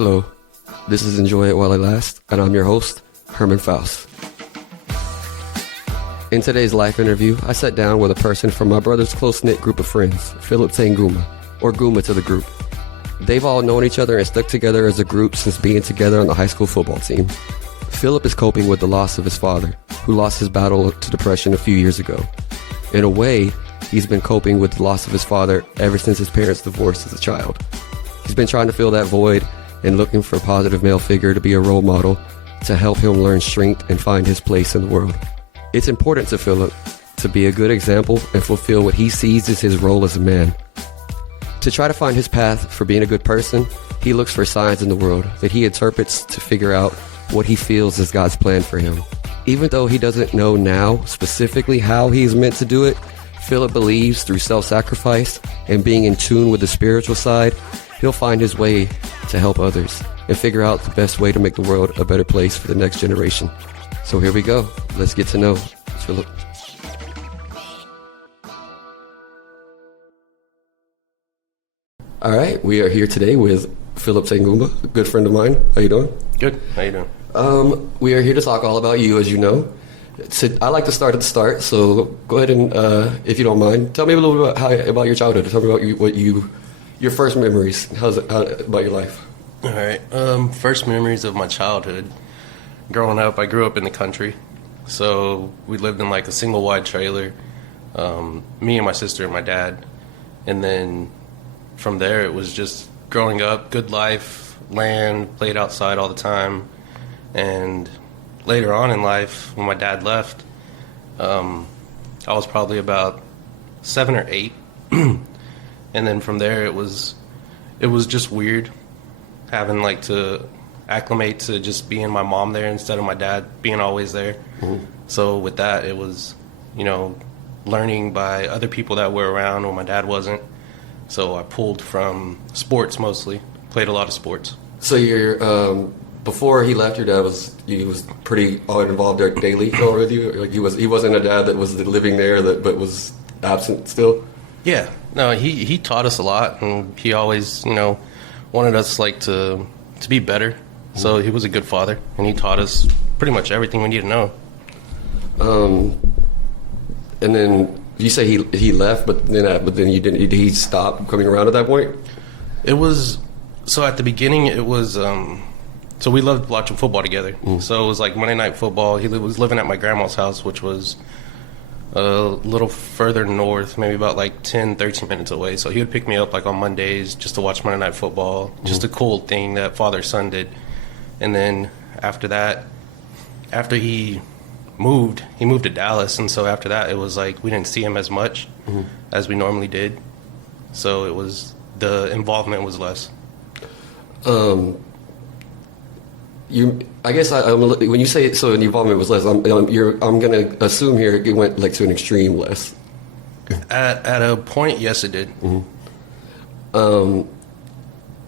Hello, this is Enjoy It While It Lasts, and I'm your host, Herman Faust. In today's life interview, I sat down with a person from my brother's close-knit group of friends, Phillip Tanguma, or Guma to the group. They've all known each other and stuck together as a group since being together on the high school football team. Phillip is coping with the loss of his father, who lost his battle to depression a few years ago. In a way, he's been coping with the loss of his father ever since his parents divorced as a child. He's been trying to fill that void and looking for a positive male figure to be a role model to help him learn strength and find his place in the world. It's important to Phillip to be a good example and fulfill what he sees as his role as a man. To try to find his path for being a good person, he looks for signs in the world that he interprets to figure out what he feels is God's plan for him. Even though he doesn't know now specifically how he is meant to do it, Phillip believes through self-sacrifice and being in tune with the spiritual side, he'll find his way to help others and figure out the best way to make the world a better place for the next generation. So here we go. Let's get to know Phillip. All right, we are here today with Phillip Tanguma, a good friend of mine. How you doing? Good. How you doing? We are here to talk all about you, as you know. I like to start at the start, so go ahead and, if you don't mind, tell me a little bit about your childhood. Tell me about your first memories. About your life? All right. First memories of my childhood. Growing up, I grew up in the country, so we lived in like a single wide trailer. Me and my sister and my dad, and then from there it was just growing up, good life, land, played outside all the time, and later on in life, when my dad left, I was probably about 7 or 8. And then from there, it was just weird having like to acclimate to just being my mom there instead of my dad being always there. Mm-hmm. So with that, it was, learning by other people that were around when my dad wasn't. So I pulled from sports mostly, played a lot of sports. So you're, before he left, your dad was pretty involved there daily with you? Like he wasn't a dad that was living there but was absent still? Yeah, no, he taught us a lot, and he always, wanted us like to be better. So he was a good father, and he taught us pretty much everything we need to know. And then you say he left, but then you didn't. Did he stop coming around at that point? It was so at the beginning. It was so we loved watching football together. So it was like Monday Night Football. He was living at my grandma's house, which was a little further north, maybe about like 10, 13 minutes away. So he would pick me up like on Mondays just to watch Monday Night Football. Just a cool thing that father-son did. And then after that, after he moved to Dallas. And so after that, it was like we didn't see him as much as we normally did. So it was, the involvement was less. I guess when you say it, so the involvement was less, I'm going to assume here it went like to an extreme less. At a point, yes, it did. Do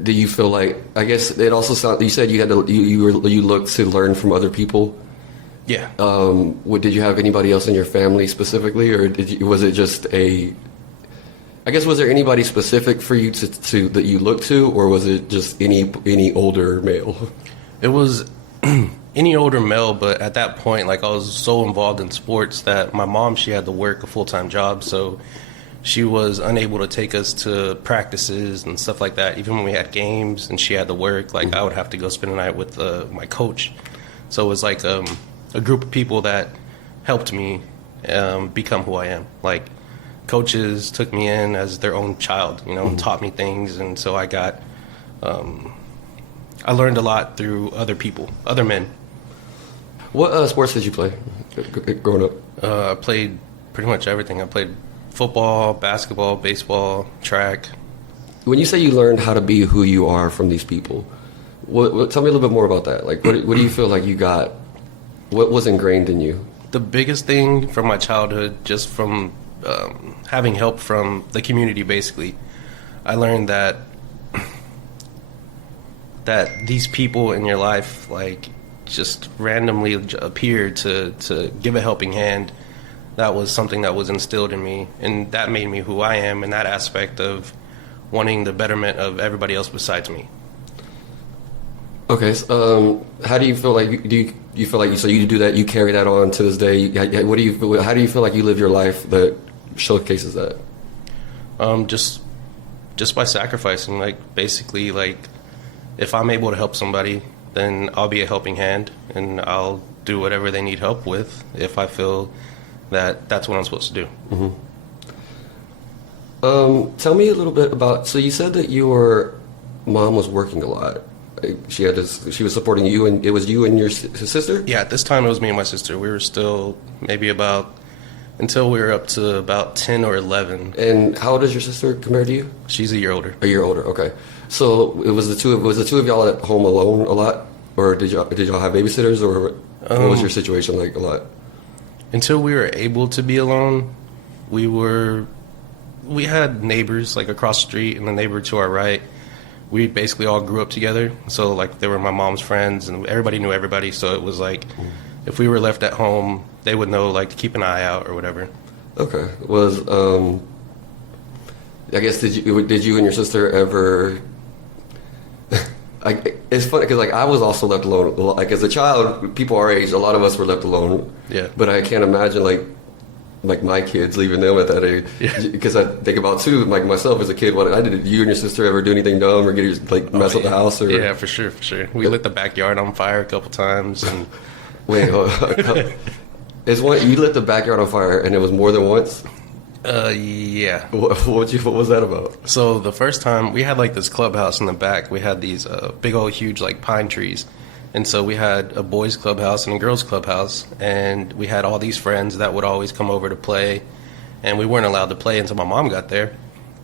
you feel like, I guess it also sounded, you said you looked to learn from other people? Yeah. Did you have anybody else in your family specifically, or was it just was there anybody specific for you to that you looked to, or was it just any older male? It was any older male, but at that point, like, I was so involved in sports that my mom, she had to work a full-time job, so she was unable to take us to practices and stuff like that. Even when we had games and she had to work, like, I would have to go spend the night with my coach. So it was like a group of people that helped me become who I am. Like, coaches took me in as their own child, and taught me things. And so I got, I learned a lot through other people, other men. What sports did you play growing up? I played pretty much everything. I played football, basketball, baseball, track. When you say you learned how to be who you are from these people, tell me a little bit more about that. Like, what do you feel like you got? What was ingrained in you? The biggest thing from my childhood, just from having help from the community, basically, I learned that these people in your life, like, just randomly appeared to give a helping hand. That was something that was instilled in me, and that made me who I am in that aspect of wanting the betterment of everybody else besides me. Okay, so, how do you feel like do you feel like you do that, you carry that on to this day? What do you how do you feel like you live your life that showcases that? Just by sacrificing, like basically, like if I'm able to help somebody, then I'll be a helping hand, and I'll do whatever they need help with if I feel that that's what I'm supposed to do. Tell me a little bit about. So you said that your mom was working a lot. Like, she had this. She was supporting you, and it was you and your sister. Yeah, at this time it was me and my sister. We were still maybe about until we were up to about 10 or 11. And how old is your sister compared to you? She's a year older. A year older. Okay. So it was the two of y'all at home alone a lot, or did y'all have babysitters, or what was your situation like a lot? Until we were able to be alone, we had neighbors like across the street and the neighbor to our right. We basically all grew up together. So like they were my mom's friends and everybody knew everybody. So it was like if we were left at home, they would know like to keep an eye out or whatever. Okay. I guess did you and your sister ever? It's funny because like I was also left alone. Like as a child, people our age, a lot of us were left alone. Yeah. But I can't imagine like my kids leaving them at that age. Because I think about too, like myself as a kid, what I did. You and your sister ever do anything dumb or mess up the house? Or yeah, for sure. We lit the backyard on fire a couple times. And wait, you lit the backyard on fire, and it was more than once. Yeah. What was that about? So the first time we had like this clubhouse in the back. We had these big old huge like pine trees. And so we had a boys' clubhouse and a girls' clubhouse, and we had all these friends that would always come over to play, and we weren't allowed to play until my mom got there,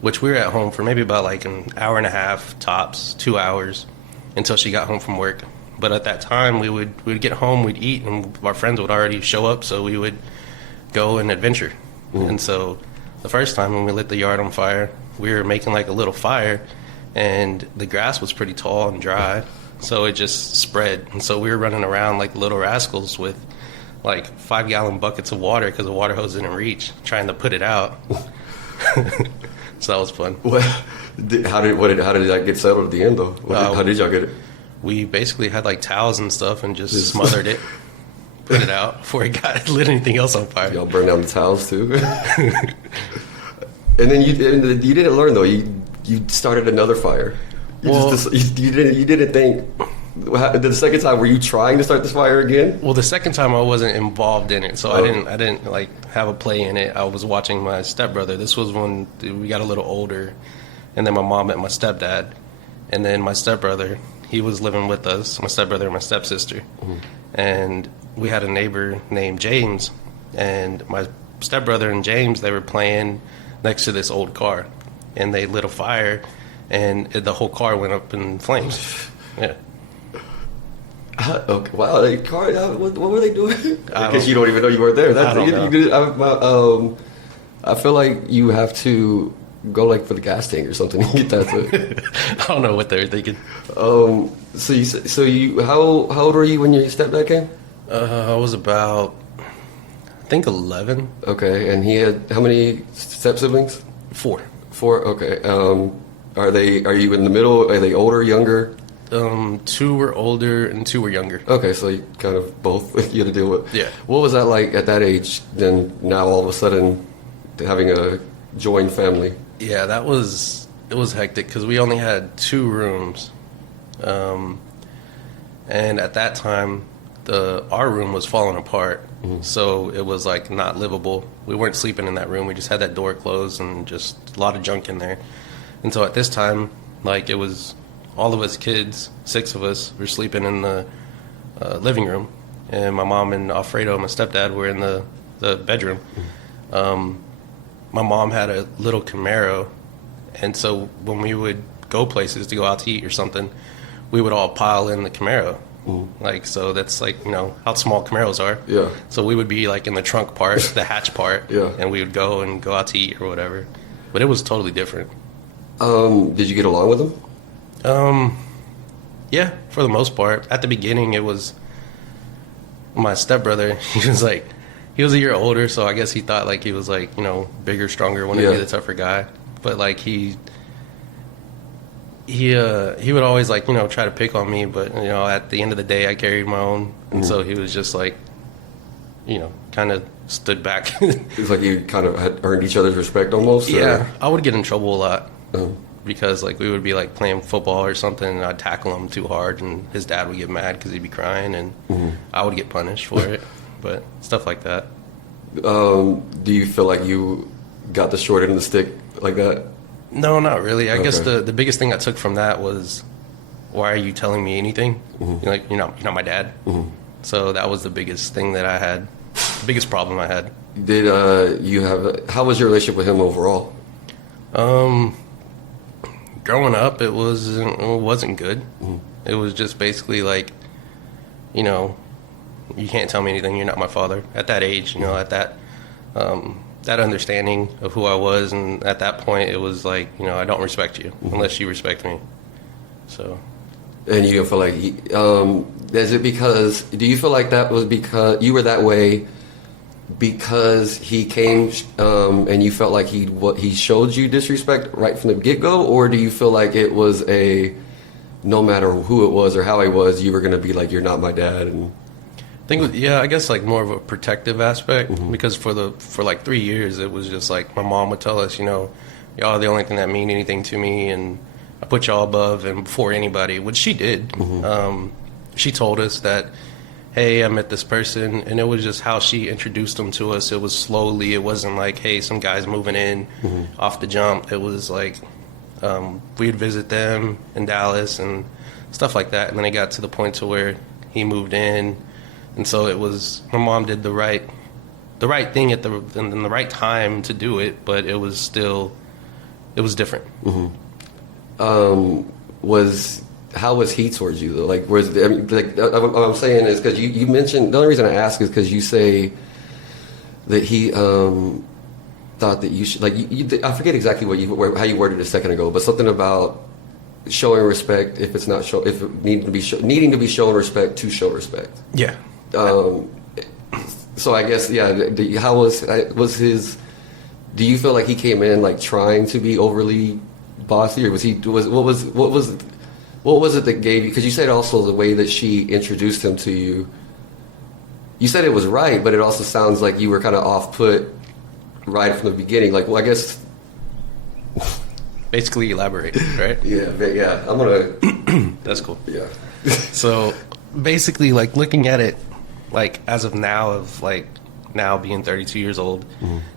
which we were at home for maybe about like an hour and a half, tops, 2 hours, until she got home from work. But at that time, we'd get home, we'd eat, and our friends would already show up, so we would go and adventure. And so the first time when we lit the yard on fire, we were making like a little fire, and the grass was pretty tall and dry. So it just spread. And so we were running around like little rascals with like 5-gallon buckets of water because the water hose didn't reach, trying to put it out. So that was fun. How did that get settled at the end though? How did y'all get it? We basically had like towels and stuff and just smothered it, put it out before it lit anything else on fire. Y'all burned down the towels too. And then you didn't learn though. You started another fire. You didn't think. The second time, were you trying to start this fire again? Well, the second time I wasn't involved in it, so I didn't like have a play in it. I was watching my stepbrother. This was when we got a little older, and then my mom met my stepdad, and then my stepbrother, he was living with us. My stepbrother and my stepsister, and we had a neighbor named James, and my stepbrother and James, they were playing next to this old car, and they lit a fire. And the whole car went up in flames. Yeah. Okay. Wow. What were they doing? Because you don't even know you weren't there. I don't know. I feel like you have to go like for the gas tank or something and get that to. I don't know what they were thinking. So you how old were you when your stepdad came? I was about, I think 11. Okay. And he had how many step siblings? 4. 4. Okay. Are you in the middle? Are they older, younger? 2 were older and 2 were younger. Okay, so you kind of both you had to deal with. Yeah. What was that like at that age? Then now all of a sudden having a joined family. Yeah, it was hectic because we only had 2 rooms, and at that time our room was falling apart, so it was like not livable. We weren't sleeping in that room. We just had that door closed and just a lot of junk in there. And so at this time, like it was all of us kids, 6 of us, were sleeping in the living room, and my mom and Alfredo, my stepdad, were in the bedroom. My mom had a little Camaro, and so when we would go places to go out to eat or something, we would all pile in the Camaro. Like, so that's like, you know, how small Camaros are. Yeah. So we would be like in the trunk part, the hatch part, and we would go out to eat or whatever. But it was totally different. Did you get along with them? Yeah, for the most part. At the beginning, it was my stepbrother. He was a year older, so I guess he thought like he was like, you know, bigger, stronger, wanted to be the tougher guy. But like he would always like, try to pick on me, but at the end of the day, I carried my own, and so he was just like, kind of stood back. It's like you kind of had earned each other's respect almost. Yeah, I would get in trouble a lot because like we would be like playing football or something, and I'd tackle him too hard, and his dad would get mad because he'd be crying, and I would get punished for it. But stuff like that. Do you feel like you got the short end of the stick like that? No, not really. I guess Okay. the biggest thing I took from that was, why are you telling me anything? You're not my dad. So that was the biggest thing that I had, the biggest problem I had. Did you have? How was your relationship with him overall? Growing up, it wasn't good. It was just basically like, you can't tell me anything. You're not my father. At that age, at that understanding of who I was, and at that point, it was like, I don't respect you unless you respect me. So. And you feel like is it because? Do you feel like that was because you were that way because he came and you felt like he showed you disrespect right from the get-go, or do you feel like it was no matter who it was or how he was, you were going to be like, you're not my dad? And I guess like more of a protective aspect, because for like 3 years it was just like my mom would tell us, y'all are the only thing that mean anything to me, and I put y'all above and before anybody, which she did. She told us that, hey, I met this person, and it was just how she introduced them to us. It was slowly. It wasn't like, hey, some guy's moving in off the jump. It was like we'd visit them in Dallas and stuff like that, and then it got to the point to where he moved in, and so it was, my mom did the right thing in the right time to do it, but it was different. How was he towards you though? Like, what I'm saying is because you mentioned, the only reason I ask is because you say that he thought that you should, like, I forget exactly how you worded it a second ago, but something about showing respect if it's not if it needing to be shown respect to show respect. Yeah. So I guess how was his? Do you feel like he came in like trying to be overly bossy, or what was it that gave you? Because you said also the way that she introduced him to you. You said it was right, but it also sounds like you were kind of off put right from the beginning. Like, well, I guess. Basically, elaborate, right? Yeah. I'm gonna. That's cool. Yeah. So basically, like, looking at it, like, as of now being 32 years old,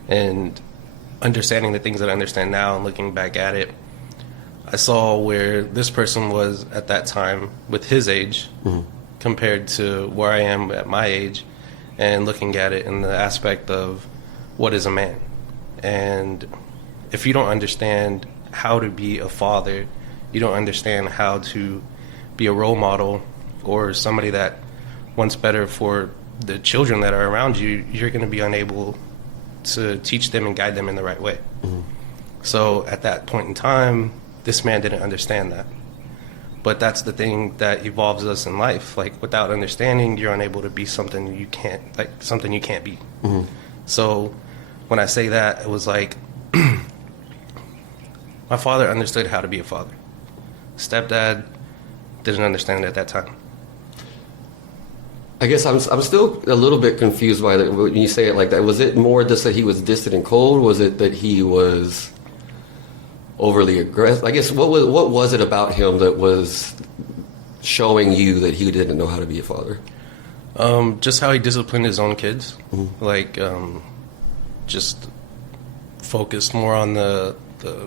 and understanding the things that I understand now, and looking back at it, I saw where this person was at that time with his age compared to where I am at my age, and looking at it in the aspect of what is a man. And if you don't understand how to be a father, you don't understand how to be a role model or somebody that wants better for the children that are around you, you're going to be unable to teach them and guide them in the right way. So at that point in time, this man didn't understand that. But that's the thing that evolves us in life. Like, without understanding, you're unable to be something you can't be. So when I say that, it was like my father understood how to be a father. Stepdad didn't understand it at that time. I guess I'm still a little bit confused by that when you say it like that. Was it more just that he was distant and cold? Was it that he was overly aggressive? I guess what was it about him that was showing you that he didn't know how to be a father? Just how he disciplined his own kids. Like, just focused more on the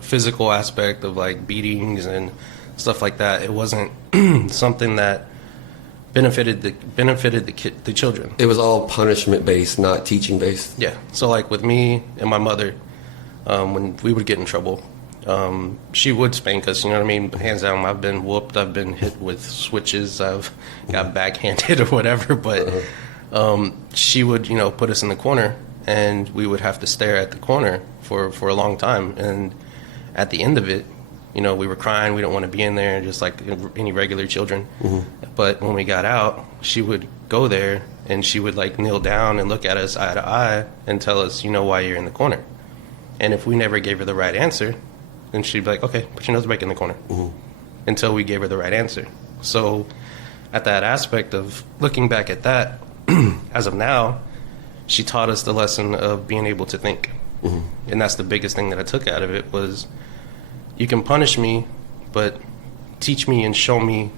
physical aspect of like beatings and stuff like that. It wasn't something that benefited the children. It was all punishment based, not teaching based. Yeah. So like with me and my mother, when we would get in trouble, she would spank us, you know what I mean? Hands down, I've been whooped, I've been hit with switches, I've got backhanded or whatever, but she would, put us in the corner, and we would have to stare at the corner for a long time. And at the end of it, we were crying, we don't want to be in there, just like any regular children. But when we got out, she would go there, and she would like kneel down and look at us eye to eye and tell us, why you're in the corner. And if we never gave her the right answer, then she'd be like, okay, put your nose back in the corner. until we gave her the right answer. So at that aspect of looking back at that, as of now, she taught us the lesson of being able to think. And that's the biggest thing that I took out of it was, you can punish me, but teach me and show me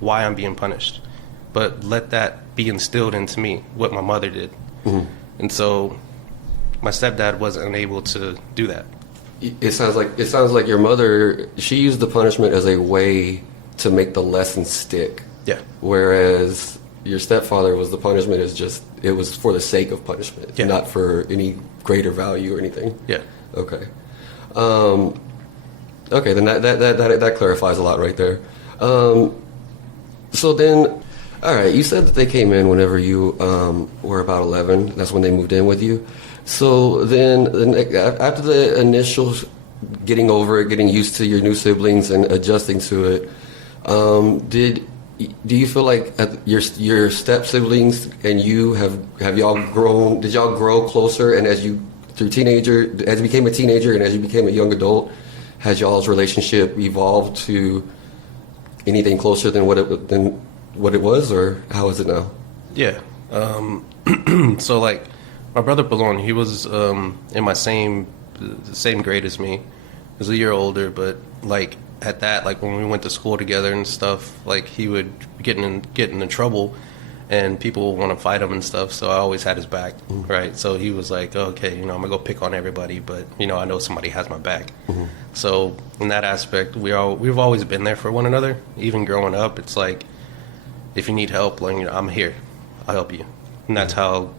why I'm being punished. But let that be instilled into me, what my mother did. And so my stepdad wasn't able to do that. It sounds like your mother, she used the punishment as a way to make the lesson stick. Yeah. Whereas your stepfather was, the punishment is just, it was for the sake of punishment, not for any greater value or anything. Yeah. Okay. Okay, then that clarifies a lot right there. So then, all right, you said that they came in whenever you were about 11. That's when they moved in with you. So then after the initial getting over it, getting used to your new siblings and adjusting to it, do you feel like your step siblings and you have y'all grown? Did y'all grow closer? And as you became a teenager and as you became a young adult, has y'all's relationship evolved to anything closer than what it was, or how is it now? Yeah. So like my brother Balon, he was in my same grade as me. He was a year older, but like at that, like when we went to school together and stuff, like he would get into trouble and people would want to fight him and stuff, so I always had his back, right? So he was like, okay, I'm gonna go pick on everybody, but I know somebody has my back. So in that aspect, we've always been there for one another. Even growing up, it's like, if you need help, like, I'm here, I'll help you. And that's how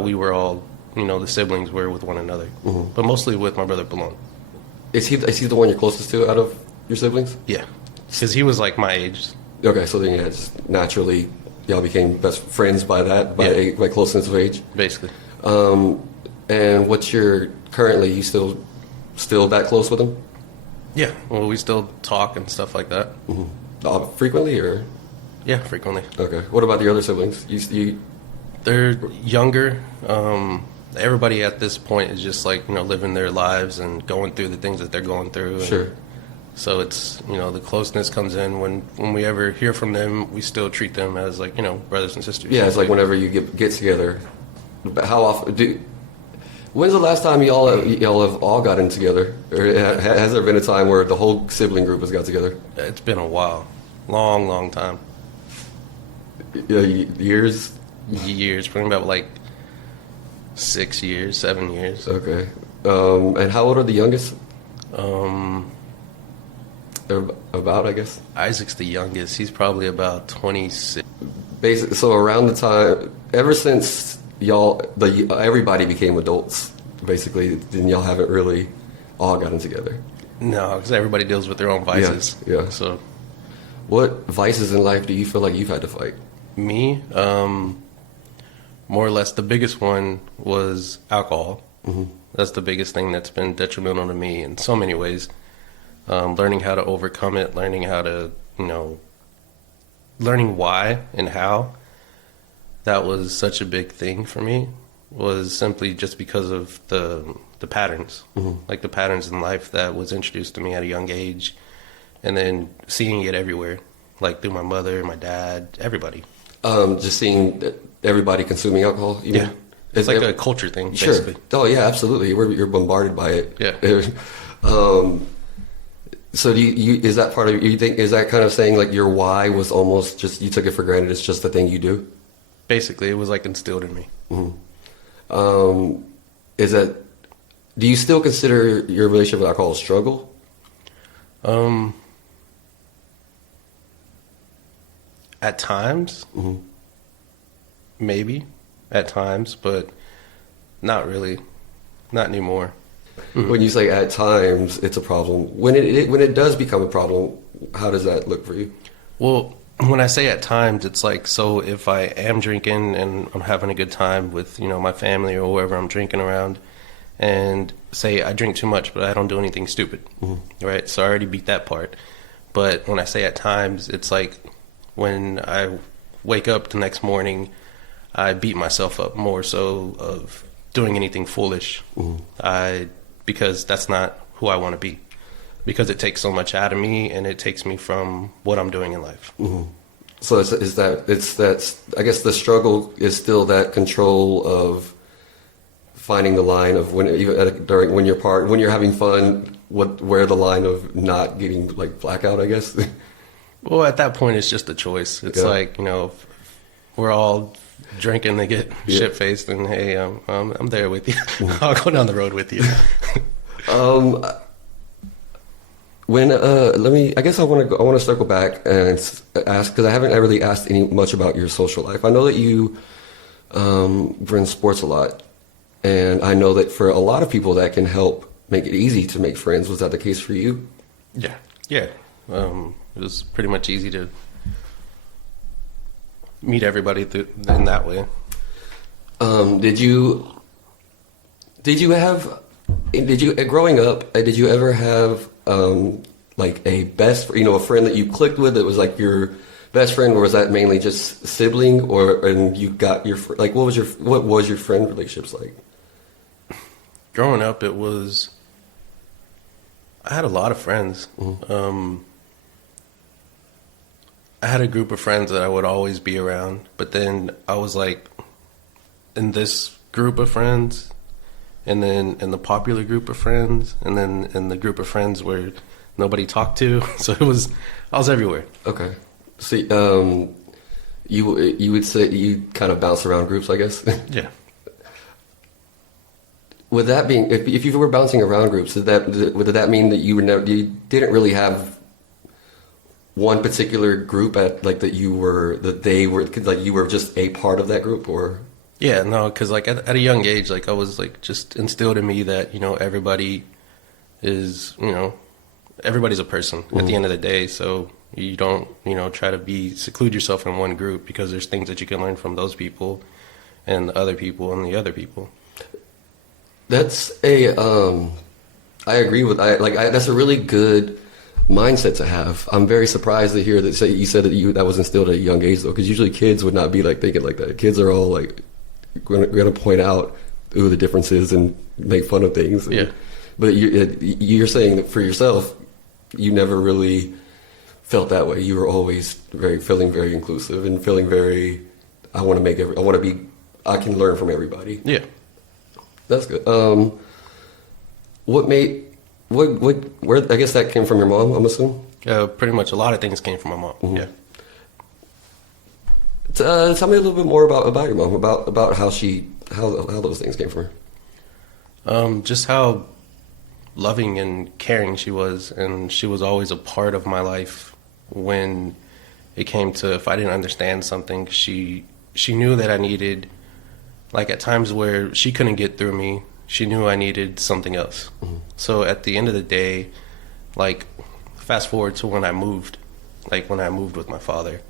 we were all, the siblings were with one another, but mostly with my brother Balon. Is he the one you're closest to out of your siblings? Yeah, because he was like my age. Okay, so then just naturally y'all became best friends by closeness of age, basically. And what's currently you still that close with him? Yeah, well, we still talk and stuff like that. Frequently, or? Yeah, frequently. Okay. What about the other siblings? They're younger. Everybody at this point is just like, living their lives and going through the things that they're going through. Sure. So it's, the closeness comes in when we ever hear from them, we still treat them as like, brothers and sisters. Yeah, it's like whenever you get together. How often when's the last time y'all have all gotten together? Or has there been a time where the whole sibling group has got together? It's been a while. Long time. Years? Years, probably about like 6 years, 7 years. Okay. And how old are the youngest? They're about, I guess. Isaac's the youngest. He's probably about 26. Basically, so around the time, ever since everybody became adults, basically, then y'all haven't really all gotten together. No, because everybody deals with their own vices. Yeah. So, what vices in life do you feel like you've had to fight? Me, more or less, the biggest one was alcohol. That's the biggest thing that's been detrimental to me in so many ways. Learning how to overcome it, learning how to, learning why and how. That was such a big thing for me, was simply just because of the patterns, like the patterns in life that was introduced to me at a young age, and then seeing it everywhere, like through my mother, my dad, everybody. Just seeing everybody consuming alcohol? Yeah. It's like a culture thing, sure. Basically. Oh, yeah, absolutely. You're bombarded by it. Yeah. So is that part of, you think, is that kind of saying like your why was almost just, you took it for granted, it's just the thing you do? Basically, it was like instilled in me. Do you still consider your relationship with alcohol a struggle? At times, maybe at times, but not really, not anymore. When you say at times it's a problem, when it does become a problem, how does that look for you? Well, when I say at times, it's like, so if I am drinking and I'm having a good time with, my family or whoever I'm drinking around, and say I drink too much, but I don't do anything stupid, right? So I already beat that part. But when I say at times, it's like when I wake up the next morning, I beat myself up more so of doing anything foolish, because that's not who I want to be. because it takes so much out of me and it takes me from what I'm doing in life. So I guess the struggle is still that control of finding the line of when you're having fun, where the line of not getting like blackout, I guess. Well, at that point, it's just a choice. It's like, you know, we're all drinking to get shit faced, and hey, I'm there with you. I'll go down the road with you. I guess I want to circle back and ask, because I haven't really asked much about your social life. I know that you were in sports a lot, and I know that for a lot of people that can help make it easy to make friends. Was that the case for you? Yeah. It was pretty much easy to meet everybody in that way. Growing up, did you ever have like a friend that you clicked with that was like your best friend, or was that mainly just sibling, and you got what was your friend relationships like? Growing up, I had a lot of friends. I had a group of friends that I would always be around, but then I was like in this group of friends, and then in the popular group of friends, and then in the group of friends where nobody talked to. So I was everywhere. Okay. See, you would say you kind of bounce around groups, I guess? Yeah. With that being, if you were bouncing around groups, did that mean that you didn't really have one particular group you were just a part of that group, or? Yeah, no, because like at a young age, like I was like just instilled in me that, you know, everybody is, you know, everybody's a person at the end of the day. So you don't, you know, try to seclude yourself in one group, because there's things that you can learn from those people and the other people and the other people. That's I agree with, that's a really good mindset to have. I'm very surprised to hear that you said that was instilled at a young age, though, because usually kids would not be like thinking like that. Kids are all like going to point out the differences and make fun of things. Yeah. But you're saying that for yourself, you never really felt that way. You were always feeling very inclusive and feeling very, I can learn from everybody. Yeah. That's good. Where I guess that came from your mom, I'm assuming? Pretty much a lot of things came from my mom. Mm-hmm. Yeah. Tell me a little bit more about your mom, about how those things came from her. Just how loving and caring she was, and she was always a part of my life. When it came to, if I didn't understand something, she knew that I needed, like at times where she couldn't get through me, she knew I needed something else. Mm-hmm. So at the end of the day, like fast forward to when I moved with my father,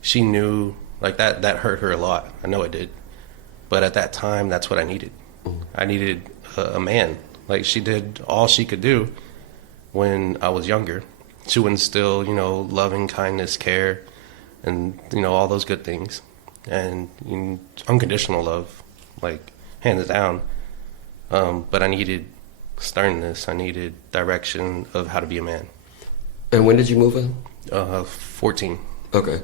she knew, like that hurt her a lot. I know it did. But at that time, that's what I needed. Mm-hmm. I needed a man. Like, she did all she could do when I was younger to instill, you know, loving, kindness, care, and, you know, all those good things. And unconditional love, like, hands down. But I needed sternness. I needed direction of how to be a man. And when did you move in? 14. Okay.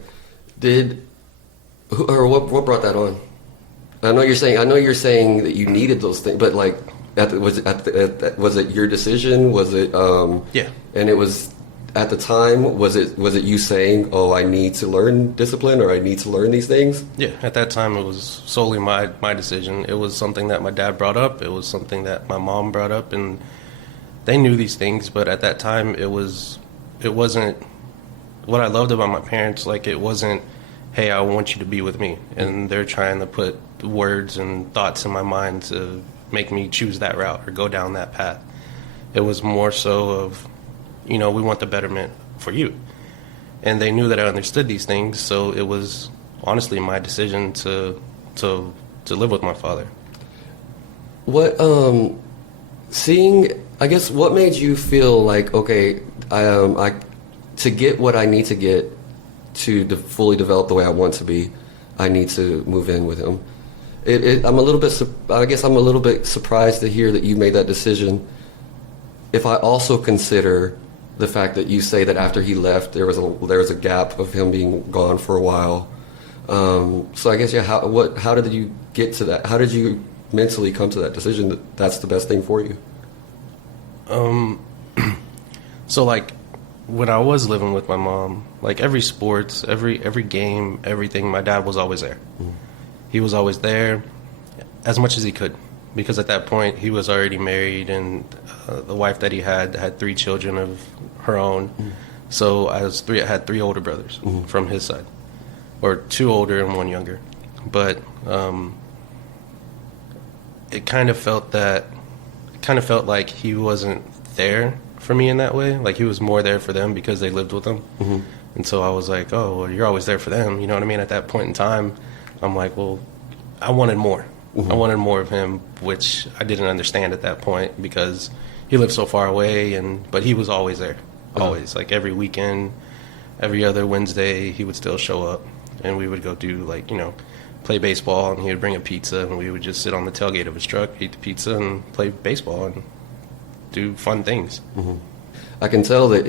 What brought that on? I know you're saying that you needed those things, but like, was it your decision? Was it? Yeah. And it was at the time. Was it you saying, "Oh, I need to learn discipline," or "I need to learn these things"? Yeah. At that time, it was solely my decision. It was something that my dad brought up. It was something that my mom brought up, and they knew these things. But at that time, it wasn't what I loved about my parents. Like, it wasn't, "Hey, I want you to be with me," and they're trying to put words and thoughts in my mind to make me choose that route or go down that path. It was more so of, you know, we want the betterment for you. And they knew that I understood these things, so it was honestly my decision to live with my father. What I guess what made you feel like, okay, I to get what I need to get to fully develop the way I want to be, I need to move in with him. I'm a little bit surprised to hear that you made that decision if I also consider the fact that you say that after he left, there was a gap of him being gone for a while. So I guess, yeah, how did you get to that? How did you mentally come to that decision that that's the best thing for you? So like when I was living with my mom, like every sports, every game, everything, my dad was always there. Mm-hmm. He was always there as much as he could, because at that point he was already married, and the wife that he had 3 children of her own. Mm-hmm. So I had 3 older brothers mm-hmm. from his side, or 2 older and 1 younger. But it kind of felt like he wasn't there for me in that way. Like he was more there for them because they lived with him. Mm-hmm. And so I was like, oh, well, you're always there for them. You know what I mean? At that point in time, I'm like, well, I wanted more. Mm-hmm. I wanted more of him, which I didn't understand at that point because he lived so far away. But he was always there, always. Like every weekend, every other Wednesday, he would still show up, and we would go do play baseball, and he would bring a pizza, and we would just sit on the tailgate of his truck, eat the pizza, and play baseball and do fun things. Mm-hmm. I can tell that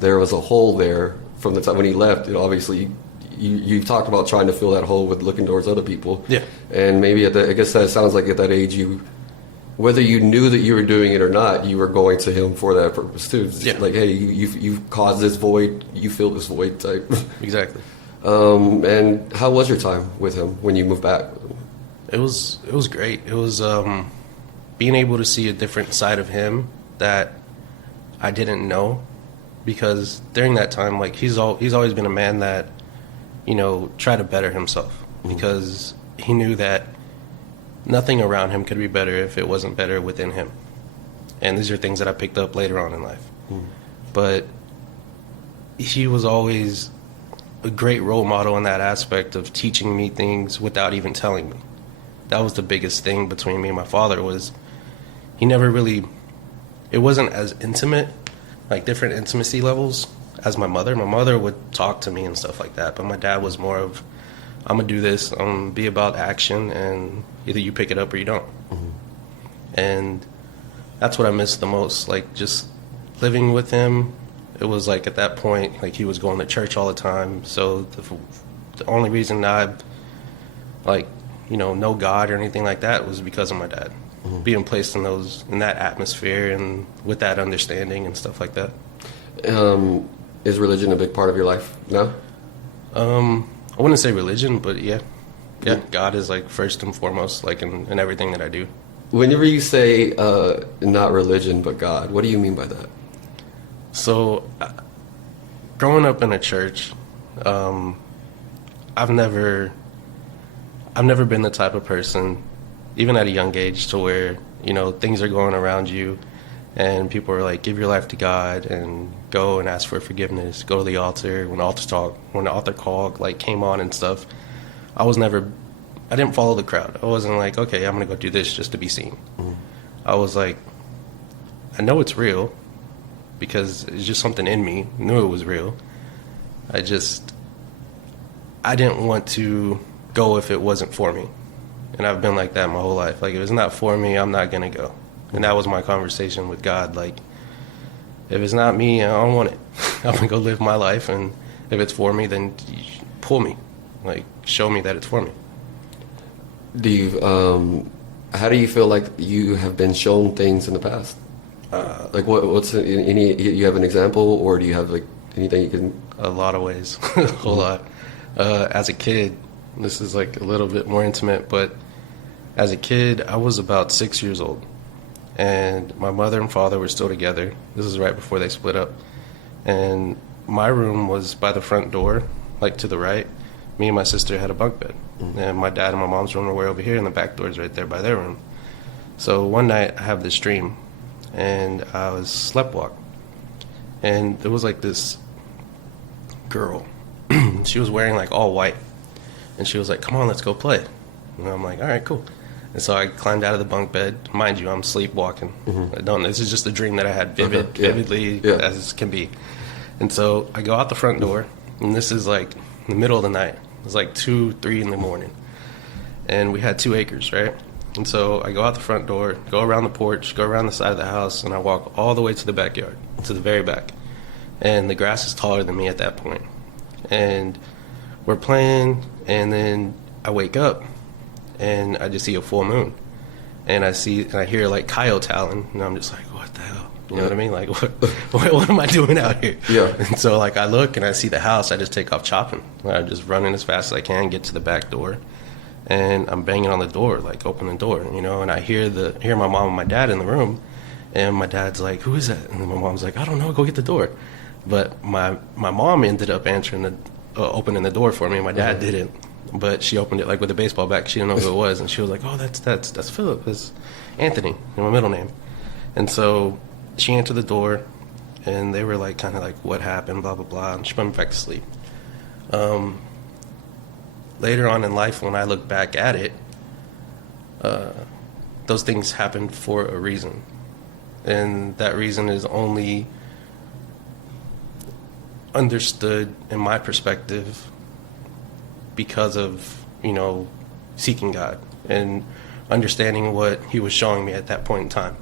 there was a hole there from the time when he left. Obviously, you talked about trying to fill that hole with looking towards other people. Yeah. And maybe I guess that sounds like at that age, whether you knew that you were doing it or not, you were going to him for that purpose too. Yeah. Like, hey, you've caused this void, you fill this void type. Exactly. And how was your time with him when you moved back? It was great. It was being able to see a different side of him that I didn't know, because during that time, like he's always been a man that tried to better himself, mm-hmm. because he knew that nothing around him could be better if it wasn't better within him. And these are things that I picked up later on in life. Mm-hmm. But he was always a great role model in that aspect of teaching me things without even telling me. That was the biggest thing between me and my father, was he never really, it wasn't as intimate, like different intimacy levels as my mother. My mother would talk to me and stuff like that, but my dad was more of, I'm going to do this, I'm going to be about action, and either you pick it up or you don't. Mm-hmm. And that's what I miss the most, like just living with him. It was like at that point, like he was going to church all the time. So the only reason I know God or anything like that was because of my dad. Mm-hmm. Being placed in that atmosphere and with that understanding and stuff like that. Is religion a big part of your life now? I wouldn't say religion, but yeah, God is like first and foremost, like in everything that I do. Whenever you say not religion but God, what do you mean by that? So, growing up in a church, I've never been the type of person, even at a young age, to where things are going around you, and people are like, give your life to God and go and ask for forgiveness. Go to the altar. When the altar call like came on and stuff, I didn't follow the crowd. I wasn't like, okay, I'm gonna go do this just to be seen. Mm-hmm. I was like, I know it's real, because it's just something in me knew it was real. I didn't want to go if it wasn't for me. And I've been like that my whole life. Like, if it's not for me, I'm not going to go. And that was my conversation with God. Like, if it's not me, I don't want it. I'm going to go live my life. And if it's for me, then pull me. Like, show me that it's for me. How do you feel like you have been shown things in the past? Like what's you have an example, or do you have like anything you can? A lot of ways, a whole lot. As a kid, this is like a little bit more intimate, but as a kid, I was about 6 years old, and my mother and father were still together. This is right before they split up, and my room was by the front door, like to the right. Me and my sister had a bunk bed, and my dad and my mom's room were over here, and the back door is right there by their room. So one night, I have this dream, and I was sleptwalk, and there was like this girl. She was wearing like all white, and she was like, come on, let's go play. And I'm like, all right, cool. And so I climbed out of the bunk bed. Mind you, I'm sleepwalking. Mm-hmm. This is just a dream that I had vividly as can be. And so I go out the front door, and this is like in the middle of the night. It was like 2, 3 in the morning, and we had 2 acres, right? And so I go out the front door, go around the porch, go around the side of the house, and I walk all the way to the backyard, to the very back. And the grass is taller than me at that point. And we're playing, and then I wake up, and I just see a full moon. And I hear like coyotes howling, and I'm just like, what the hell? You know what I mean? Like, what am I doing out here? Yeah. And so, like, I look and I see the house. I just take off chopping. I just run in as fast as I can, get to the back door, and I'm banging on the door, like, open the door, you know. And I hear my mom and my dad in the room, and my dad's like, who is that? And my mom's like, I don't know, go get the door. But my mom ended up opening the door for me. My dad didn't, but she opened it like with a baseball bat. She didn't know who it was, and she was like, oh, that's Phillip. That's Anthony, my middle name. And so she answered the door, and they were like, kind of like, what happened, blah, blah, blah, and she put me back to sleep. Later on in life, when I look back at it, those things happened for a reason. And that reason is only understood in my perspective because of, seeking God and understanding what he was showing me at that point in time.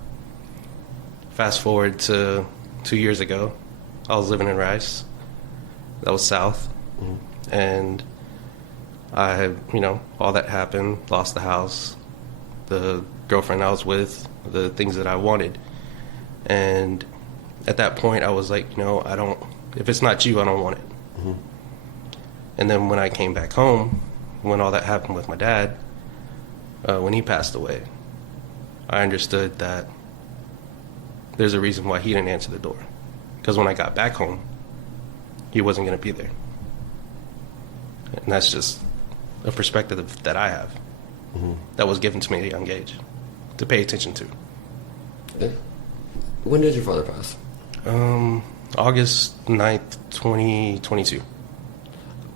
Fast forward to 2 years ago, I was living in Rice. That was south. Mm-hmm. And I, all that happened, lost the house, the girlfriend I was with, the things that I wanted. And at that point, I was like, if it's not you, I don't want it. Mm-hmm. And then when I came back home, when all that happened with my dad, when he passed away, I understood that there's a reason why he didn't answer the door. Because when I got back home, he wasn't going to be there. And that's just a perspective that I have, mm-hmm. that was given to me at a young age to pay attention to. When did your father pass? August 9th, 2022.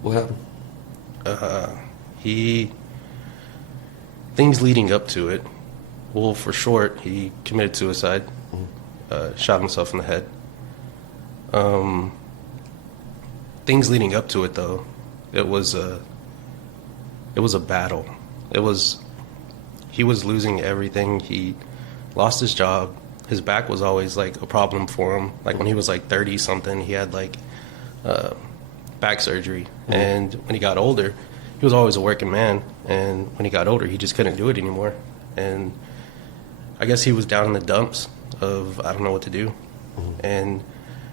What happened? Things leading up to it, well, for short, he committed suicide, mm-hmm. Shot himself in the head. Things leading up to it, though, it was a battle. He was losing everything. He lost his job. His back was always like a problem for him. Like when he was like 30 something, he had like back surgery. Mm-hmm. And when he got older, he was always a working man. And when he got older, he just couldn't do it anymore. And I guess he was down in the dumps of I don't know what to do. Mm-hmm. And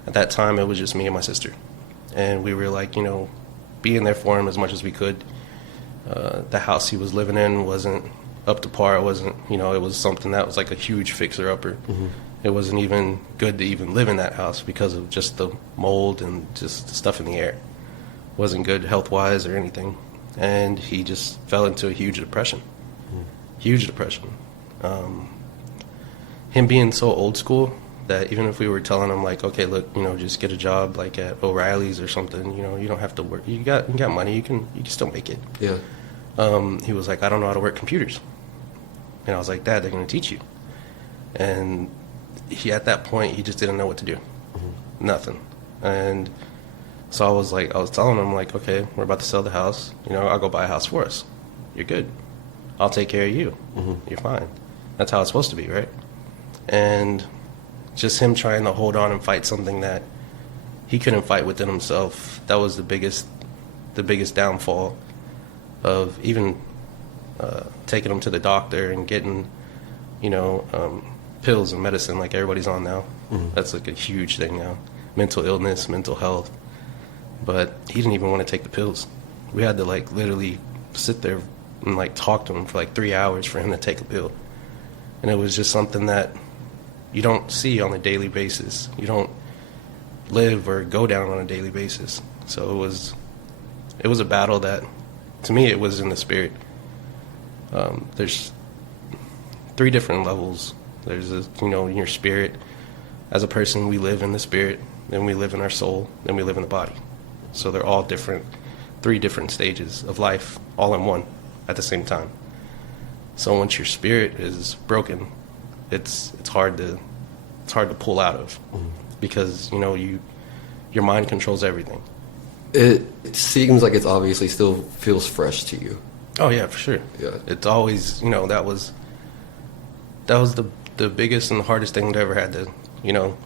at that time, it was just me and my sister. And we were like, being there for him as much as we could. The house he was living in wasn't up to par. It wasn't, it was something that was like a huge fixer-upper. Mm-hmm. It wasn't even good to even live in that house because of just the mold and just the stuff in the air. It wasn't good health-wise or anything. And he just fell into a huge depression. Mm-hmm. Huge depression. Him being so old school that even if we were telling him, like, okay, look, just get a job like at O'Reilly's or something, you don't have to work. You got money, you can still make it. Yeah. He was like, I don't know how to work computers. And I was like, Dad, they're going to teach you. And at that point, he just didn't know what to do. Mm-hmm. Nothing. And so I was telling him, like, okay, we're about to sell the house. I'll go buy a house for us. You're good. I'll take care of you. Mm-hmm. You're fine. That's how it's supposed to be, right? And just him trying to hold on and fight something that he couldn't fight within himself. That was the biggest downfall of even taking him to the doctor and getting, pills and medicine like everybody's on now. Mm-hmm. That's like a huge thing now. Mental illness, mental health. But he didn't even want to take the pills. We had to like literally sit there and like talk to him for like 3 hours for him to take a pill. And it was just something that you don't see on a daily basis. You don't live or go down on a daily basis. So it was a battle that, to me, it was in the spirit. There's 3 different levels. There's in your spirit. As a person, we live in the spirit, then we live in our soul, then we live in the body. So they're all different, 3 different stages of life, all in one, at the same time. So once your spirit is broken, it's hard to pull out of, because your mind controls everything. It seems like it's obviously still feels fresh to you. Oh yeah, for sure. Yeah, it's always that was that was the biggest and the hardest thing I ever had to,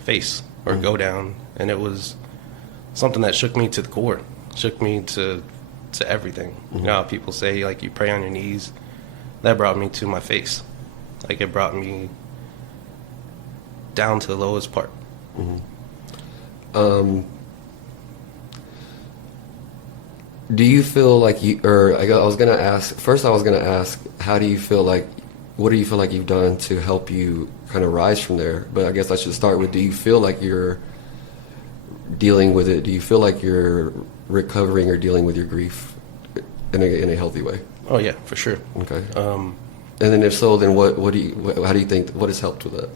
face or go down. And it was something that shook me to the core, shook me to everything. You know how people say, like, you pray on your knees? That brought me to my face. Like, it brought me down to the lowest part. Do you feel like I was going to ask, how do you feel like, what do you feel like you've done to help you kind of rise from there? But I guess I should start with, do you feel like you're dealing with it? Do you feel like you're recovering or dealing with your grief in a healthy way? Oh, yeah, for sure. Okay. And then if so, then how do you think, what has helped with that?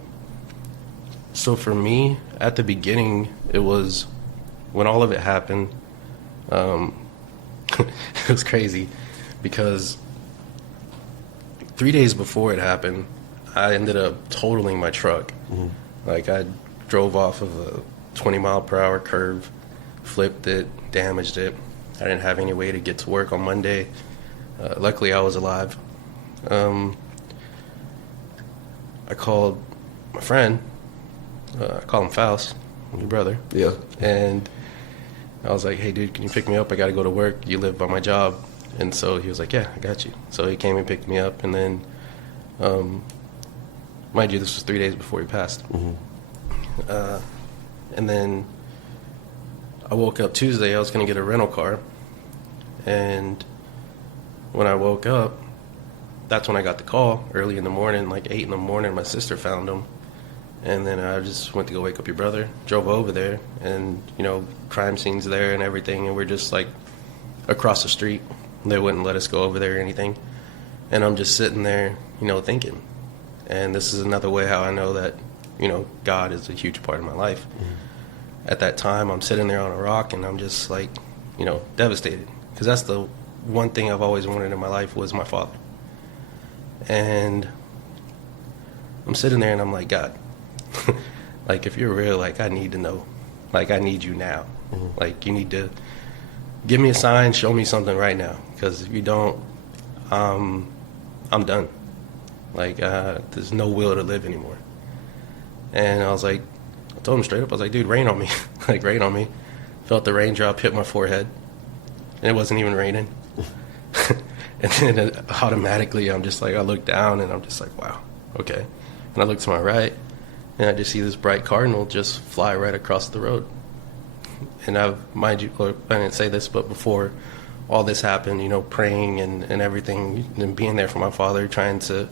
So for me, at the beginning, it was when all of it happened, it was crazy because 3 days before it happened, I ended up totaling my truck. Like, I drove off of a 20-mile-per-hour curve, flipped it, damaged it. I didn't have any way to get to work on Monday. Luckily, I was alive. I called my friend. I call him Faust, my brother. Yeah. And I was like, hey, dude, can you pick me up? I got to go to work. You live by my job. And so he was like, yeah, I got you. So he came and picked me up. And then, mind you, this was 3 days before he passed. And then I woke up Tuesday. I was going to get a rental car. And when I woke up, that's when I got the call early in the morning, like 8 in the morning. My sister found him. And then I just went to go wake up your brother, drove over there, and, crime scene's there and everything, and we're just, like, across the street. They wouldn't let us go over there or anything. And I'm just sitting there, thinking. And this is another way how I know that, God is a huge part of my life. At that time, I'm sitting there on a rock, and I'm just, like, devastated. Because that's the one thing I've always wanted in my life was my father. And I'm sitting there, and I'm like, God, like, if you're real, like, I need to know. Like, I need you now. Like, you need to give me a sign, show me something right now. Because if you don't, I'm done. Like, there's no will to live anymore. And I was like, I told him straight up, I was like, dude, rain on me. Like, rain on me. Felt the raindrop hit my forehead. And it wasn't even raining. And then automatically, I'm just like, I look down, and I'm just like, wow, okay. And I look to my right, and I just see this bright cardinal just fly right across the road. And mind you, I didn't say this, but before all this happened, praying and everything, and being there for my father, trying to,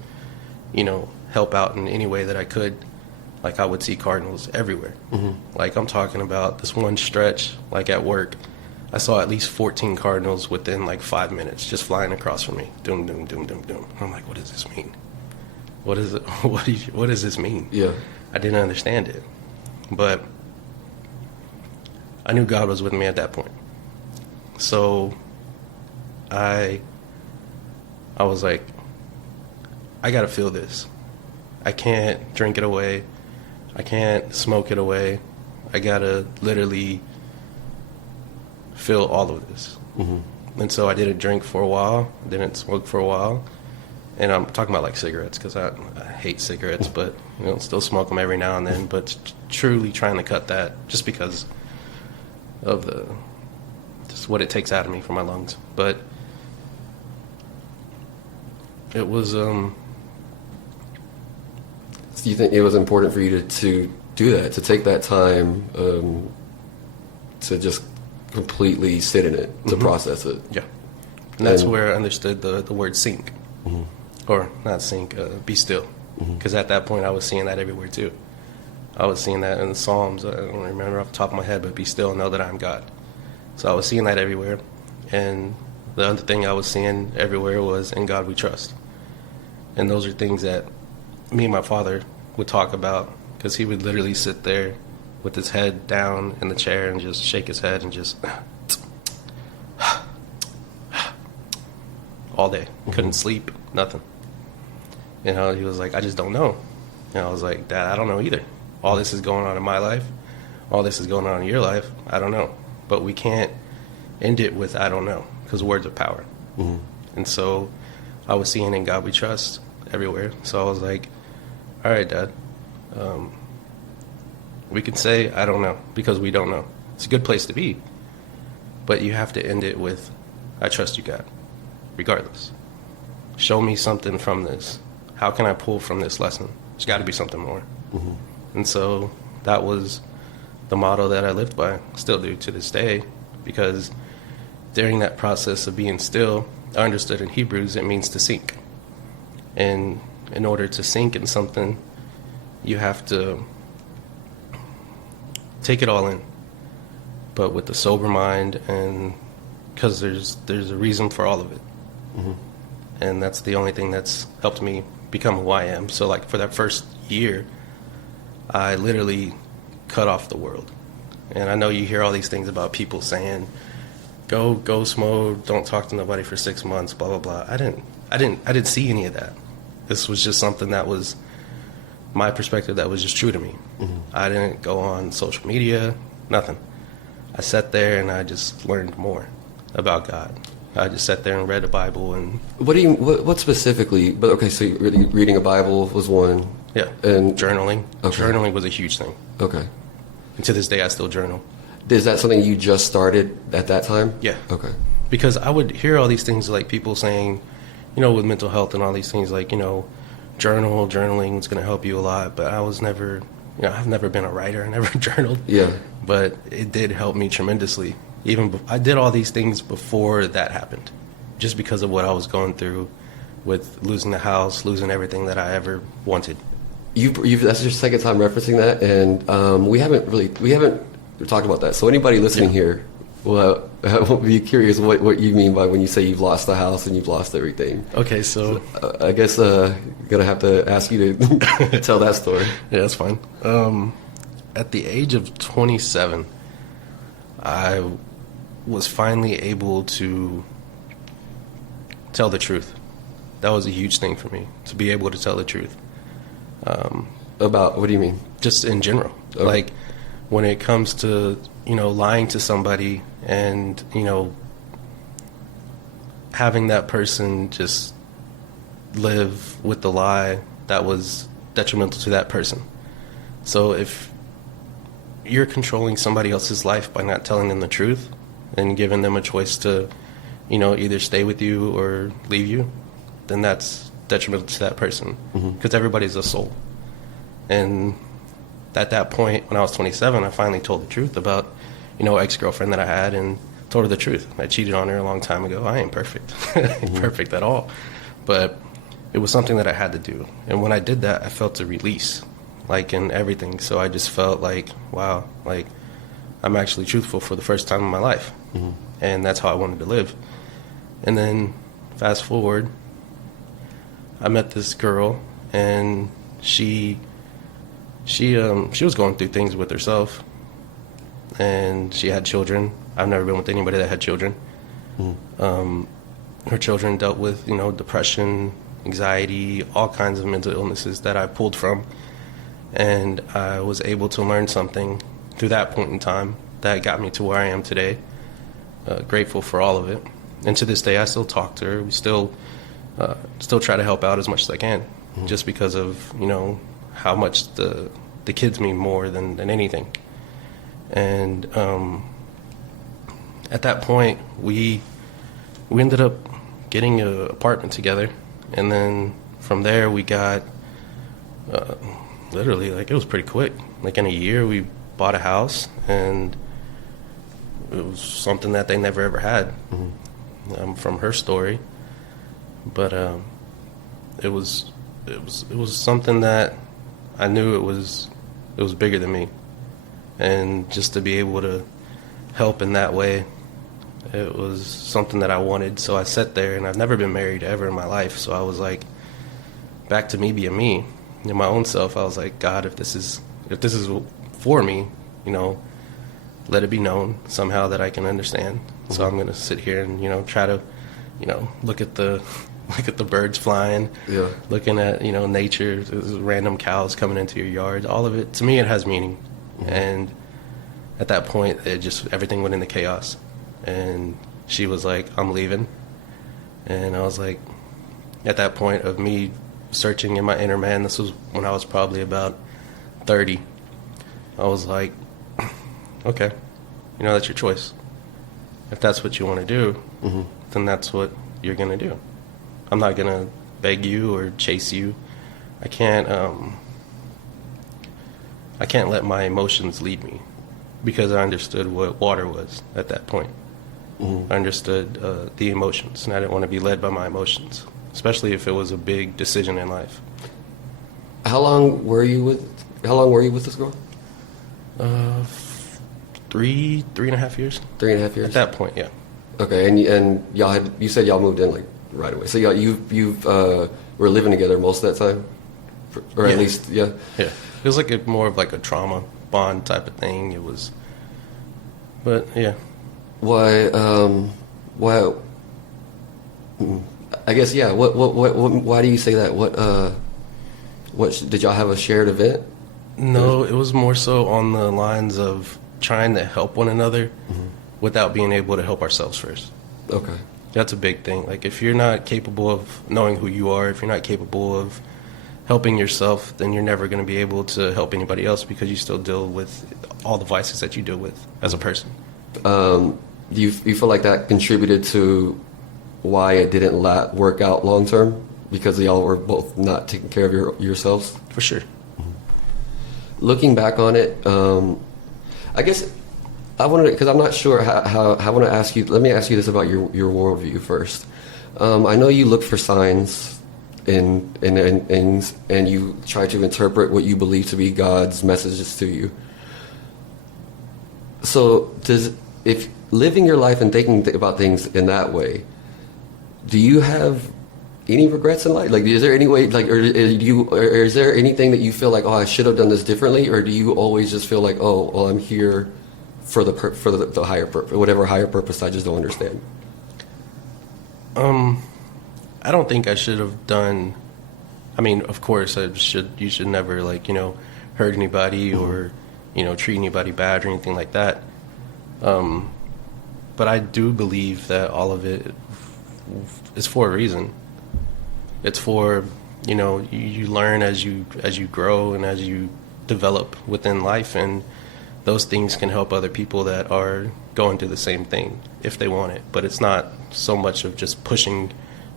help out in any way that I could, like, I would see cardinals everywhere. Like, I'm talking about this one stretch, like, at work, I saw at least 14 cardinals within, like, 5 minutes, just flying across from me. Doom, doom, doom, doom, doom. I'm like, what does this mean? What is it? What does this mean? Yeah. I didn't understand it. But I knew God was with me at that point. So I was like, I got to feel this. I can't drink it away. I can't smoke it away. I got to literally feel all of this. And so I didn't drink for a while. I didn't smoke for a while. And I'm talking about, like, cigarettes, because I hate cigarettes, but, still smoke them every now and then. But truly trying to cut that just because of just what it takes out of me for my lungs. But it was, So you think it was important for you to do that, to take that time to just completely sit in it, to process it? Yeah. And that's where I understood the word sink. Or not sink, be still. Because at that point I was seeing that everywhere too. I was seeing that in the Psalms. I don't remember off the top of my head, but be still and know that I am God. So I was seeing that everywhere. And the other thing I was seeing everywhere was in God we trust. And those are things that me and my father would talk about, because he would literally sit there with his head down in the chair and just shake his head and just all day. Couldn't sleep, nothing. He was like, I just don't know. And I was like, Dad, I don't know either. All this is going on in my life. All this is going on in your life. I don't know. But we can't end it with I don't know, because words are power. And so I was seeing in God we trust everywhere. So I was like, all right, Dad, we can say, I don't know, because we don't know. It's a good place to be. But you have to end it with, I trust you, God, regardless. Show me something from this. How can I pull from this lesson? There's got to be something more. Mm-hmm. And so that was the motto that I lived by, still do to this day, because during that process of being still, I understood in Hebrews it means to sink. And in order to sink in something, you have to take it all in, but with a sober mind, and because there's a reason for all of it. Mm-hmm. And that's the only thing that's helped me become who I am. So like for that first year, I literally cut off the world. And I know you hear all these things about people saying, go smoke, don't talk to nobody for 6 months, blah, blah, blah. I didn't see any of that. This was just something that was my perspective that was just true to me. Mm-hmm. I didn't go on social media, nothing. I sat there and I just learned more about God. I just sat there and read the Bible. And what specifically? But okay, so reading a Bible was one. Yeah, and journaling. Okay. Journaling was a huge thing. Okay. And to this day, I still journal. Is that something you just started at that time? Yeah. Okay. Because I would hear all these things like people saying, with mental health and all these things like, journaling is going to help you a lot. But I was never, I've never been a writer. I never journaled. Yeah. But it did help me tremendously. I did all these things before that happened, just because of what I was going through with losing the house, losing everything that I ever wanted. That's your second time referencing that, and we haven't talked about that. So anybody listening here, well, I will be curious what you mean by when you say you've lost the house and you've lost everything. Okay, so I guess gonna have to ask you to tell that story. Yeah, that's fine. At the age of 27, I was finally able to tell the truth. That was a huge thing for me, to be able to tell the truth. About, what do you mean? Just in general. Okay. Like, when it comes to, lying to somebody and, having that person just live with the lie that was detrimental to that person. So if you're controlling somebody else's life by not telling them the truth and giving them a choice to, either stay with you or leave you, then that's detrimental to that person, because everybody's a soul. And at that point, when I was 27, I finally told the truth about, ex-girlfriend that I had, and told her the truth. I cheated on her a long time ago. I ain't perfect. I ain't perfect at all. But it was something that I had to do. And when I did that, I felt a release, like in everything. So I just felt like, wow, like I'm actually truthful for the first time in my life. Mm-hmm. And that's how I wanted to live. And then fast forward, I met this girl, and she was going through things with herself, and she had children. I've never been with anybody that had children. Her children dealt with, depression, anxiety, all kinds of mental illnesses that I pulled from, and I was able to learn something through that point in time that got me to where I am today. Grateful for all of it, and to this day, I still talk to her. We still try to help out as much as I can, just because of, how much the kids mean more than anything. And at that point, we ended up getting an apartment together, and then from there we got literally, like, it was pretty quick. Like in a year, we bought a house, and it was something that they never ever had, from her story. But it was something that I knew it was bigger than me, and just to be able to help in that way, it was something that I wanted. So I sat there, and I've never been married ever in my life. So I was like, back to me being me, in my own self. I was like, God, if this is for me, let it be known somehow that I can understand. So I'm gonna sit here and try to, look at the birds flying, looking at, nature, random cows coming into your yard. All of it, to me, it has meaning. And at that point, everything went into chaos. And she was like, I'm leaving. And I was like, at that point of me searching in my inner man. This was when I was probably about 30. I was like, okay, that's your choice. If that's what you want to do, then that's what you're going to do. I'm not going to beg you or chase you. I can't let my emotions lead me, because I understood what water was at that point. I understood the emotions, and I didn't want to be led by my emotions, especially if it was a big decision in life. How long were you with this girl? 3.5 years. 3.5 years. At that point, yeah. Okay, and you said y'all moved in like right away. So you were living together most of that time, or at least yeah. Yeah, it was like more of like a trauma bond type of thing. It was, but yeah. Why? I guess yeah. What? Why do you say that? What did y'all have a shared event? No, it was more so on the lines of trying to help one another without being able to help ourselves first. Okay. That's a big thing. Like, if you're not capable of knowing who you are, if you're not capable of helping yourself, then you're never going to be able to help anybody else, because you still deal with all the vices that you deal with as a person. Do you feel like that contributed to why it didn't work out long term? Because y'all were both not taking care of yourselves? For sure. Looking back on it, I guess I wanted, because I'm not sure how I want to ask you. Let me ask you this about your worldview first. I know you look for signs in things, and you try to interpret what you believe to be God's messages to you. So, if living your life and thinking about things in that way, do you have any regrets in life? Like, is there any way, like, or is there anything that you feel like, oh, I should have done this differently, or do you always just feel like, oh, well, I'm here for the higher purpose, whatever higher purpose I just don't understand? I don't think I should have done. I mean, of course, you should never hurt anybody or treat anybody bad or anything like that. But I do believe that all of it is for a reason. It's for, you learn as you grow and as you develop within life, and those things can help other people that are going through the same thing if they want it. But it's not so much of just pushing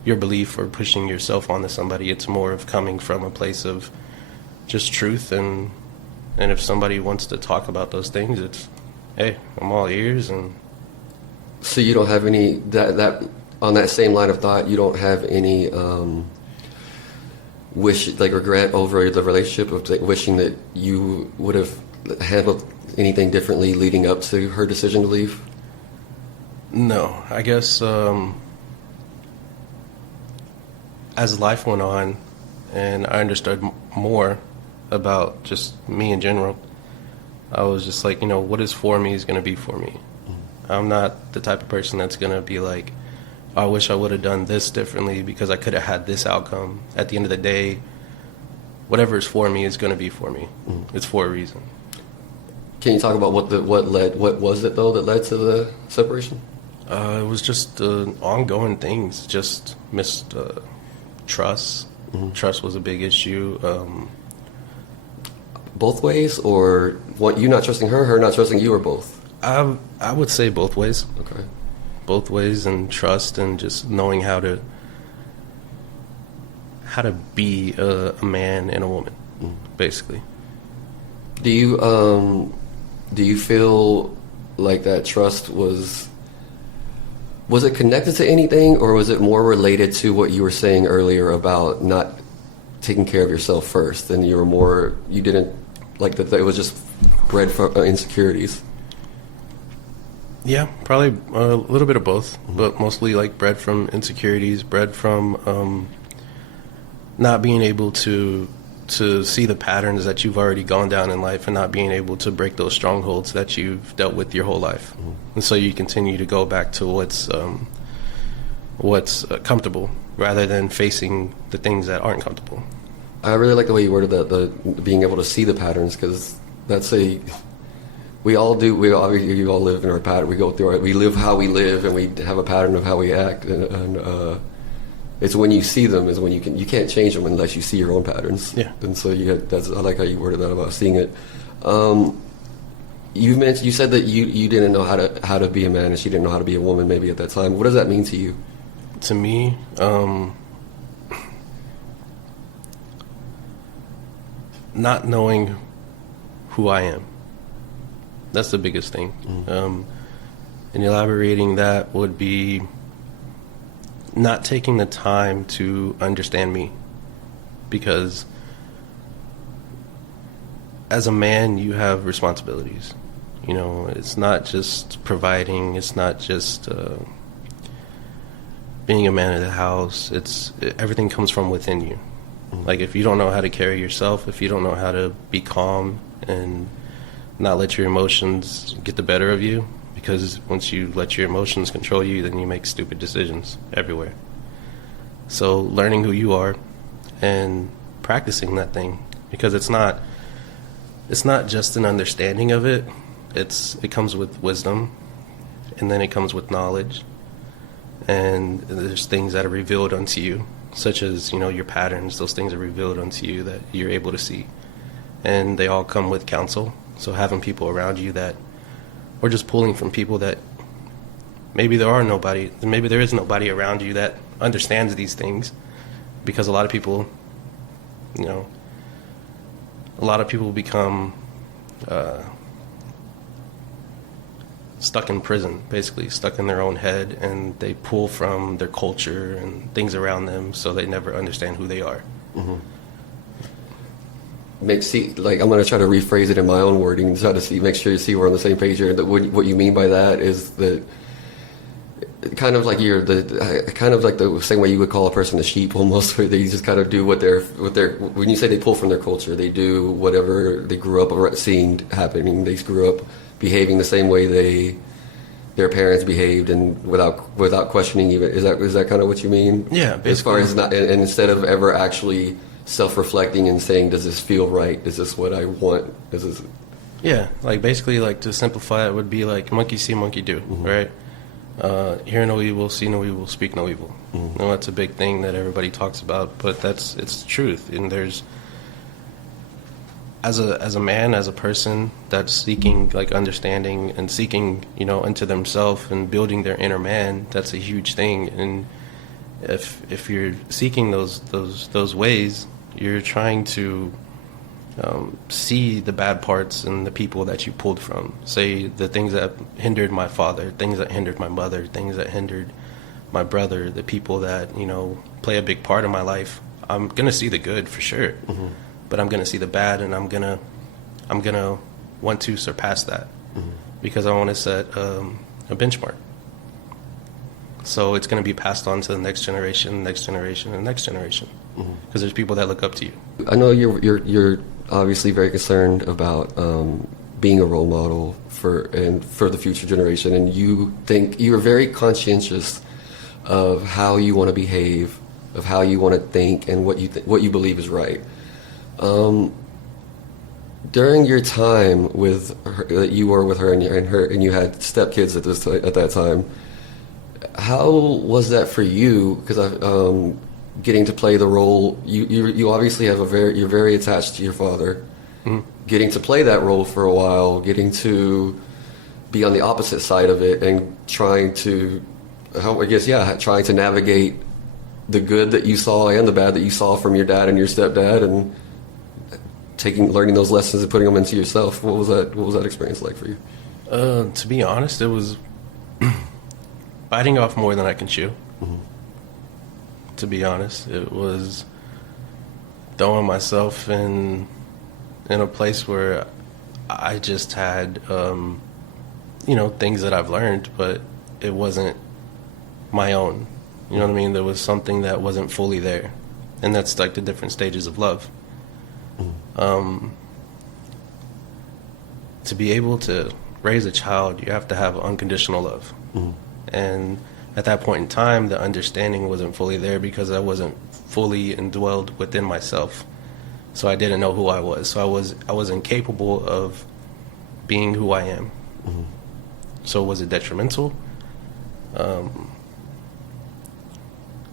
your belief or pushing yourself onto somebody. It's more of coming from a place of just truth, and if somebody wants to talk about those things, it's, hey, I'm all ears. And so you don't have any that on that same line of thought, you don't have any regret over the relationship of wishing that you would have handled anything differently leading up to her decision to leave? No, I guess as life went on and I understood more about just me in general, I was just like, what is for me is going to be for me. I'm not the type of person that's going to be like, I wish I would have done this differently because I could have had this outcome. At the end of the day, whatever is for me is going to be for me. It's for a reason. Can you talk about what was it though that led to the separation? It was just ongoing things, just missed trust. Trust was a big issue. Both ways, or you not trusting her not trusting you, or both? I would say both ways. Okay. Both ways, and trust, and just knowing how to be a man and a woman, basically. Do you feel like that trust was it connected to anything, or was it more related to what you were saying earlier about not taking care of yourself first, and you didn't like that it was just bred from insecurities? Yeah, probably a little bit of both, but mostly bred from insecurities, bred from not being able to see the patterns that you've already gone down in life, and not being able to break those strongholds that you've dealt with your whole life. And so you continue to go back to what's comfortable rather than facing the things that aren't comfortable. I really like the way you worded that, the being able to see the patterns, because we all do. We all live in our pattern. We go through we live how we live, and we have a pattern of how we act. And It's when you see them is when you can't change them unless you see your own patterns. Yeah. And so I like how you worded that about seeing it. You said that you didn't know how to be a man and she didn't know how to be a woman maybe at that time. What does that mean to you? To me, not knowing who I am. That's the biggest thing. And elaborating that would be not taking the time to understand me, because as a man you have responsibilities. You know, it's not just providing, it's not just being a man of the house. Everything comes from within you. Like, if you don't know how to carry yourself, if you don't know how to be calm and not let your emotions get the better of you, because once you let your emotions control you, then you make stupid decisions everywhere. So learning who you are and practicing that thing, because it's not just an understanding of it. It comes with wisdom, and then it comes with knowledge, and there's things that are revealed unto you, such as, you know, your patterns. Those things are revealed unto you that you're able to see, and they all come with counsel. So having people around you that, or just pulling from people that maybe there is nobody around you that understands these things, because a lot of people, you know, become stuck in prison, basically stuck in their own head, and they pull from their culture and things around them, so they never understand who they are. I'm going to try to rephrase it in my own wording, try to make sure you see we're on the same page here. That what you mean by that is that kind of like the same way you would call a person a sheep, almost, where they just kind of do what they're when you say they pull from their culture, they do whatever they grew up seeing happening. They grew up behaving the same way their parents behaved, and without questioning even. Is that kind of what you mean? Yeah, basically. As far as not, and instead of ever actually self-reflecting and saying, does this feel right? Is this what I want? Yeah, like, basically, like, to simplify it would be like monkey see, monkey do, right? Hear no evil, see no evil, speak no evil. You know, that's a big thing that everybody talks about, but it's truth. And there's, as a man, as a person that's seeking, like, understanding and seeking, you know, into themselves and building their inner man, that's a huge thing. And if you're seeking those ways, you're trying to see the bad parts in the people that you pulled from. Say the things that hindered my father, things that hindered my mother, things that hindered my brother, the people that, you know, play a big part in my life. I'm gonna see the good for sure, but I'm gonna see the bad, and I'm gonna want to surpass that, because I want to set a benchmark. So it's going to be passed on to the next generation, and next generation, because there's people that look up to you. I know you're obviously very concerned about being a role model for the future generation, and you think you're very conscientious of how you want to behave, of how you want to think, and what you believe is right. During your time with her, that you were with her and you had stepkids at that time, how was that for you? Because getting to play the role, you obviously you're very attached to your father. Getting to play that role for a while, getting to be on the opposite side of it, and trying to navigate the good that you saw and the bad that you saw from your dad and your stepdad, and learning those lessons and putting them into yourself. What was that experience like for you? To be honest, it was biting off more than I can chew. To be honest, it was throwing myself in a place where I just had, things that I've learned, but it wasn't my own. You know what I mean? There was something that wasn't fully there, and that's like the different stages of love. To be able to raise a child, you have to have unconditional love. And at that point in time, the understanding wasn't fully there, because I wasn't fully indwelled within myself. So I didn't know who I was. So I was incapable of being who I am. So was it detrimental?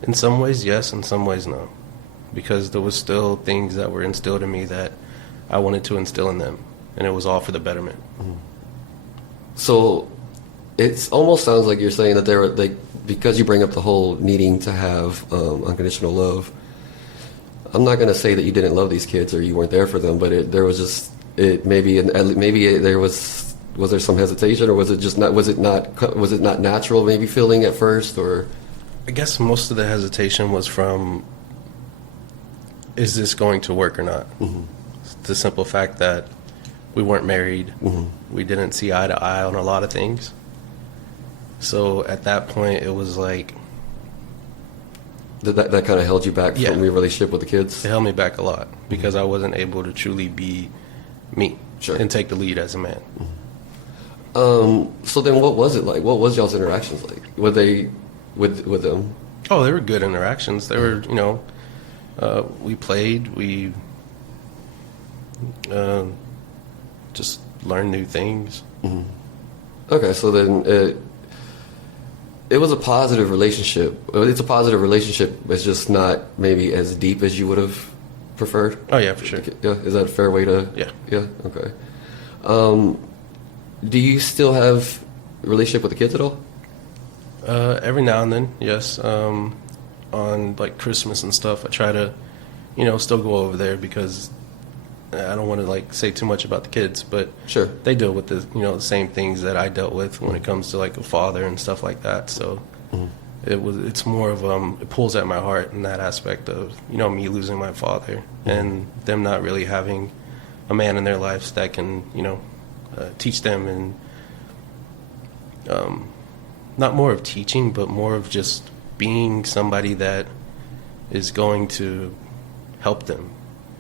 In some ways, yes. In some ways, no. Because there was still things that were instilled in me that I wanted to instill in them. And it was all for the betterment. So it almost sounds like you're saying that there were, like, because you bring up the whole needing to have unconditional love. I'm not going to say that you didn't love these kids or you weren't there for them, but there was just there was there some hesitation, or was it not natural maybe feeling at first, or? I guess most of the hesitation was from, is this going to work or not? Mm-hmm. The simple fact that we weren't married. Mm-hmm. We didn't see eye to eye on a lot of things. So at that point, it was like... That kind of held you back from your relationship with the kids? It held me back a lot because I wasn't able to truly be me and take the lead as a man. So then what was it like? What was y'all's interactions like? Were they with them? Oh, they were good interactions. They were, we played, we just learned new things. Mm-hmm. Okay, so then it was a positive relationship. It's a positive relationship. It's just not maybe as deep as you would have preferred. Oh yeah, for sure. Yeah, is that a fair way to? Yeah. Yeah. Okay. Do you still have a relationship with the kids at all? Every now and then, yes. On like Christmas and stuff, I try to, still go over there because I don't want to like say too much about the kids, but sure, they deal with the same things that I dealt with when it comes to like a father and stuff like that. So it's more of it pulls at my heart in that aspect of me losing my father and them not really having a man in their lives that can teach them, and not more of teaching, but more of just being somebody that is going to help them,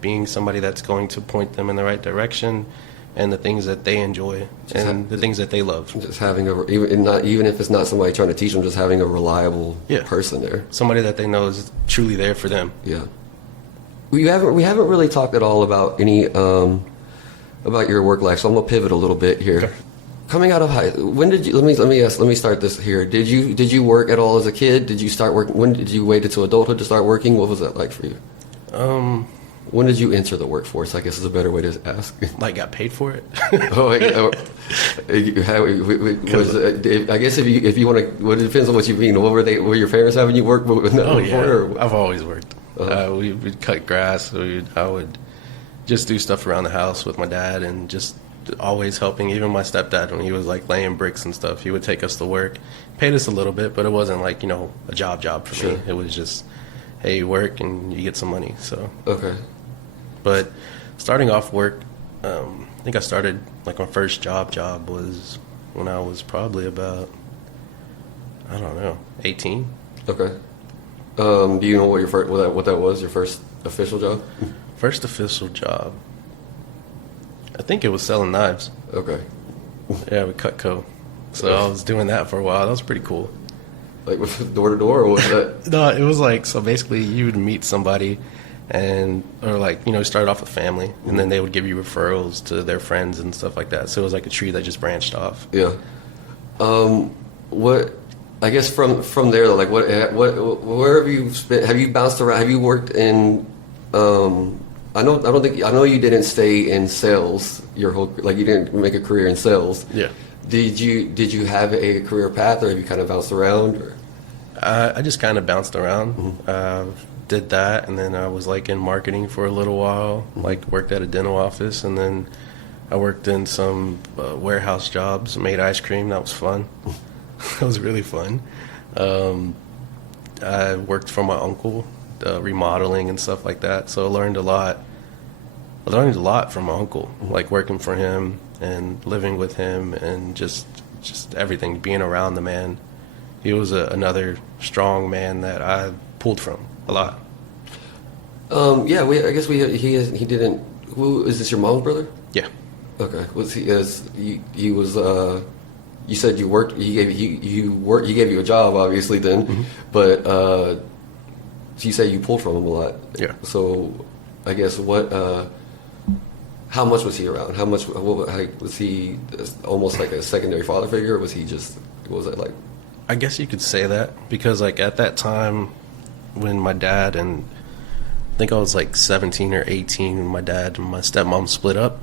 being somebody that's going to point them in the right direction and the things that they enjoy and the things that they love. Just having even if it's not somebody trying to teach them, just having a reliable person there, somebody that they know is truly there for them. Yeah. We haven't really talked at all about any about your work life, so I'm gonna pivot a little bit here. Okay. Coming out of when did you? Let me start this here. Did you work at all as a kid? Did you start working? When did you wait until adulthood to start working? What was that like for you? When did you enter the workforce? I guess is a better way to ask. Like, got paid for it? I guess if you want to, well, it depends on what you mean. Were your parents having you work? Oh yeah, or? I've always worked. We'd cut grass. I would just do stuff around the house with my dad, and just always helping. Even my stepdad, when he was like laying bricks and stuff, he would take us to work. Paid us a little bit, but it wasn't like a job for me. It was just, hey, you work and you get some money. So okay. But starting off work, I think I started, like, my first job was when I was probably about, 18. Okay. Do you know what that was, your first official job? First official job, I think it was selling knives. Okay. Yeah, with Cutco. So I was doing that for a while. That was pretty cool. Like door to door, or was that? No, it was like, so basically you would meet somebody start off with family, and then they would give you referrals to their friends and stuff like that. So it was like a tree that just branched off. Yeah. What? I guess from there, like where have you spent? Have you bounced around? Have you worked in? I know you didn't stay in sales your whole, like, you didn't make a career in sales. Yeah. Did you have a career path, or have you kind of bounced around? Or? I just kind of bounced around. Mm-hmm. Did that, and then I was like in marketing for a little while. Like, worked at a dental office, and then I worked in some warehouse jobs. Made ice cream. That was fun. That was really fun. I worked for my uncle, remodeling and stuff like that. So I learned a lot. I learned a lot from my uncle, like working for him and living with him, and just everything, being around the man. He was another strong man that I pulled from a lot. He didn't. Who is this? Your mom's brother? Yeah. Okay. Was he was? You said you worked. He gave you a job, obviously. Then, but you say you pulled from him a lot. Yeah. So, I guess how much was he around? How was he? Almost like a secondary father figure, or was he just? What was that like? I guess you could say that, because like at that time, when my dad and I think I was like 17 or 18 when my dad and my stepmom split up.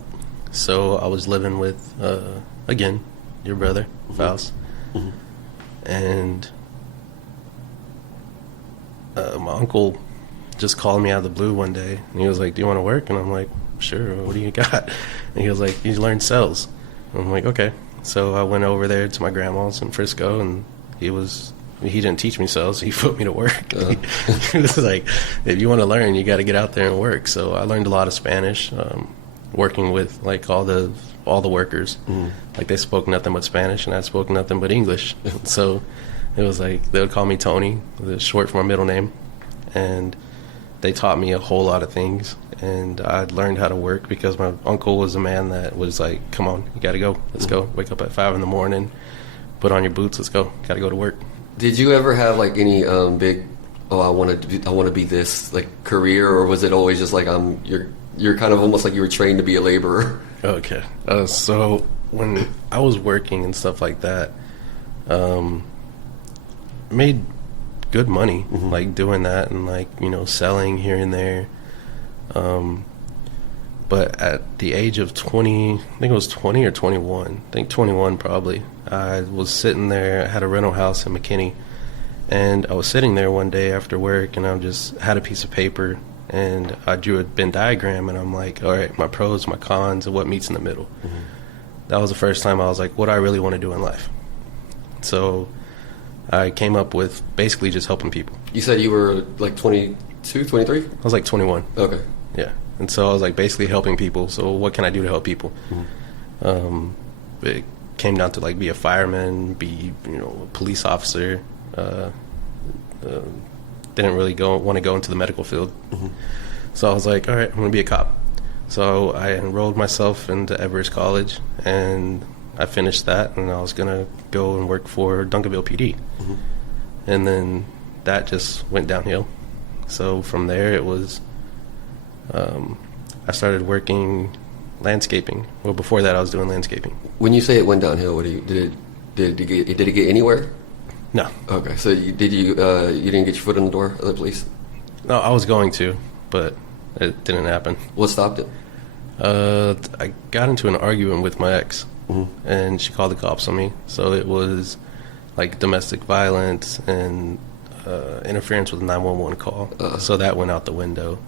So I was living with, again, your brother, Faust. Mm-hmm. And my uncle just called me out of the blue one day. And he was like, do you want to work? And I'm like, sure, what do you got? And he was like, you learn sales. And I'm like, okay. So I went over there to my grandma's in Frisco, and he didn't teach me sales. He put me to work. He was like, if you want to learn, you got to get out there and work. So I learned a lot of Spanish, working with like all the workers. Like they spoke nothing but Spanish, and I spoke nothing but English. So it was like they would call me Tony, the short for my middle name, and they taught me a whole lot of things. And I learned how to work because my uncle was a man that was like, come on, you got to go. Let's go. Wake up at 5 a.m, put on your boots. Let's go. Got to go to work. Did you ever have like any big, I want to be this like career, or was it always just like you're kind of almost like you were trained to be a laborer? Okay. So when I was working and stuff like that, made good money, like doing that and like, selling here and there. But at the age of 20, I think it was 20 or 21, I think 21 probably, I was sitting there, I had a rental house in McKinney, and I was sitting there one day after work, and I just had a piece of paper, and I drew a Venn diagram, and I'm like, all right, my pros, my cons, and what meets in the middle. That was the first time I was like, what do I really want to do in life? So I came up with basically just helping people. You said you were like 22, 23? I was like 21. Okay. Yeah. And so I was like basically helping people. So what can I do to help people? It came down to like be a fireman, be a police officer. Didn't really want to go into the medical field. So I was like, all right, I'm going to be a cop. So I enrolled myself into Everest College, and I finished that, and I was going to go and work for Duncanville PD. And then that just went downhill. So from there it was, I started working landscaping. Well, before that I was doing landscaping. When you say it went downhill, what did it get anywhere? No. Okay, so you didn't get your foot in the door of the police? No, I was going to, but it didn't happen. What stopped it? I got into an argument with my ex, and she called the cops on me. So it was like domestic violence and interference with a 911 call. So that went out the window,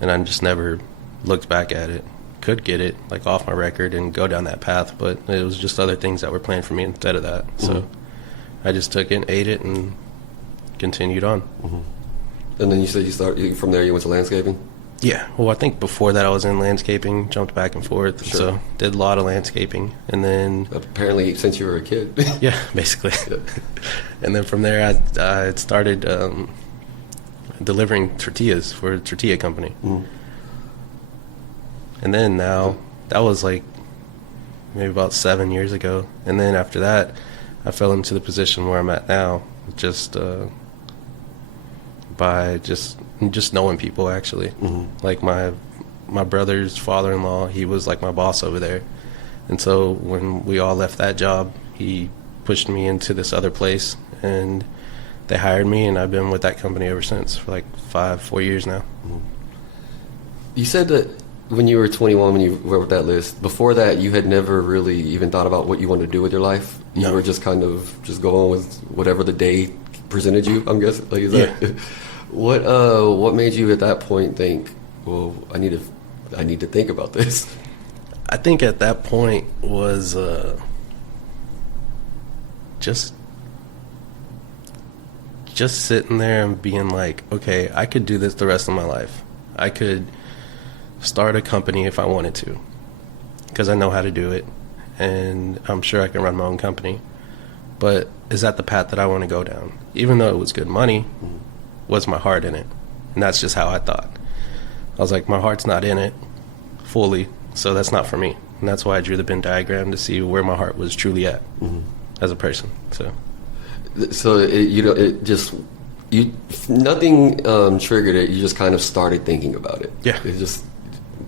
and I just never looked back at it. Could get it like off my record and go down that path, but it was just other things that were planned for me instead of that. So I just took it, ate it, and continued on. And then you said from there you went to landscaping? Yeah, well, I think before that I was in landscaping, jumped back and forth, Sure. so did a lot of landscaping, and then Apparently since you were a kid. yeah, basically. And then from there I started delivering tortillas for a tortilla company. And then now, that was like maybe about 7 years ago, and then after that I fell into the position where I'm at now, just by just knowing people, actually. Like my brother's father-in-law, he was like my boss over there, and so when we all left that job, he pushed me into this other place, and they hired me, and I've been with that company ever since for like 4 years now. You said that when you were 21, when you wrote that list, before that you had never really even thought about what you wanted to do with your life. You were just kind of just going with whatever the day presented you, I'm guessing. Like, is that, Yeah. What made you at that point think, well, I need to think about this? I think at that point was just sitting there and being like, okay, I could do this the rest of my life. I could start a company if I wanted to, because I know how to do it, and I'm sure I can run my own company. But is that the path that I want to go down? Even though it was good money, was my heart in it? And that's just how I thought. I was like, my heart's not in it fully, so that's not for me. And that's why I drew the Venn diagram, to see where my heart was truly at as a person. So nothing triggered it. You just kind of started thinking about it. Yeah. It just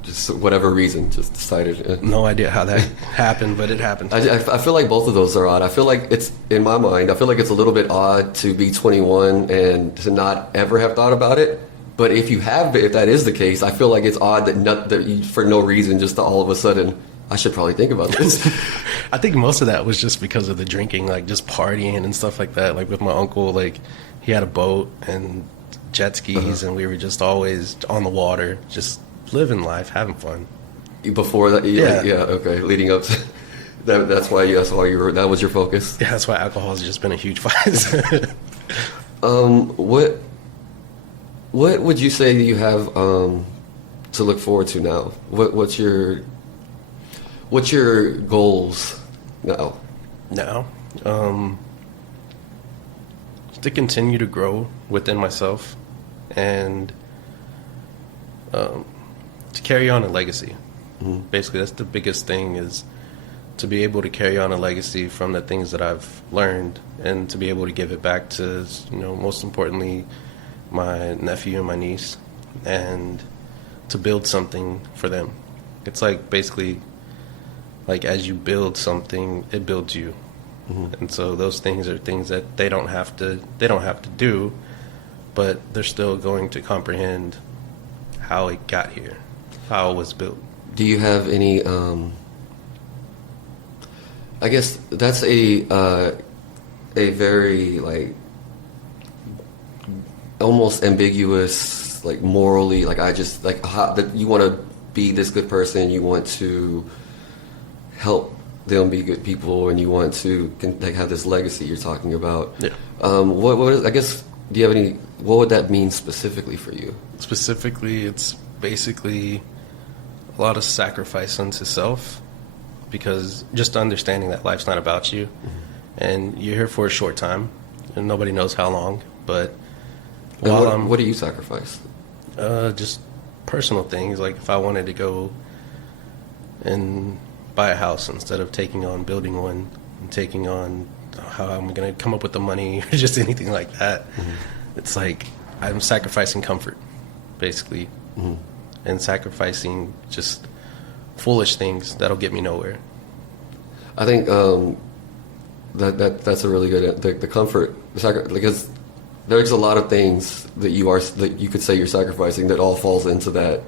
just whatever reason, just decided. No idea how that happened, but it happened. I feel like both of those are odd. I feel like it's, in my mind, I feel like it's a little bit odd to be 21 and to not ever have thought about it. But if that is the case, I feel like it's odd that you, for no reason, just to all of a sudden, I should probably think about this. I think most of that was just because of the drinking, like just partying and stuff like that. Like with my uncle, like he had a boat and jet skis, and we were just always on the water, just living life, having fun. Before that, okay, leading up to that, that's why you were, that was your focus. Yeah, that's why alcohol has just been a huge vice. What would you say you have to look forward to now? What's your goals now? Now, to continue to grow within myself and to carry on a legacy. Mm-hmm. Basically, that's the biggest thing, is to be able to carry on a legacy from the things that I've learned, and to be able to give it back to, most importantly, my nephew and my niece, and to build something for them. It's like, basically, like as you build something, it builds you. Mm-hmm. And so those things are things that they don't have to do, but they're still going to comprehend how it got here, how it was built. Do you have any I guess that's a very, like, almost ambiguous, like, morally, like, that you want to be this good person, you want to help them be good people, and you want to, like, have this legacy you're talking about. Yeah. What is, I guess, do you have any, what would that mean specifically for you? Specifically, it's basically a lot of sacrifice unto self, because just understanding that life's not about you, mm-hmm. and you're here for a short time, and nobody knows how long, but what do you sacrifice? Just personal things, like if I wanted to go and buy a house instead of taking on building one, and taking on how I'm going to come up with the money, or just anything like that. Mm-hmm. It's like I'm sacrificing comfort, basically, mm-hmm. and sacrificing just foolish things that'll get me nowhere. I think that's a really good, the comfort, because there's a lot of things that you could say you're sacrificing that all falls into that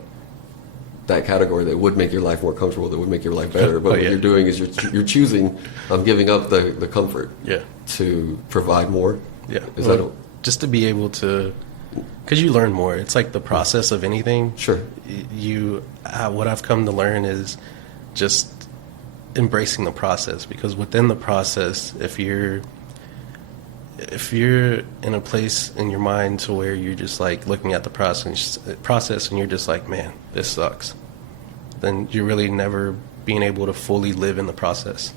category that would make your life more comfortable, that would make your life better. But what you're doing is you're choosing, giving up the comfort, to provide more. Yeah, just to be able to, because you learn more. It's like the process of anything. Sure. What I've come to learn is just embracing the process, because within the process, if you're in a place in your mind to where you're just like looking at the process and you're just like, man, this sucks, then you're really never being able to fully live in the process,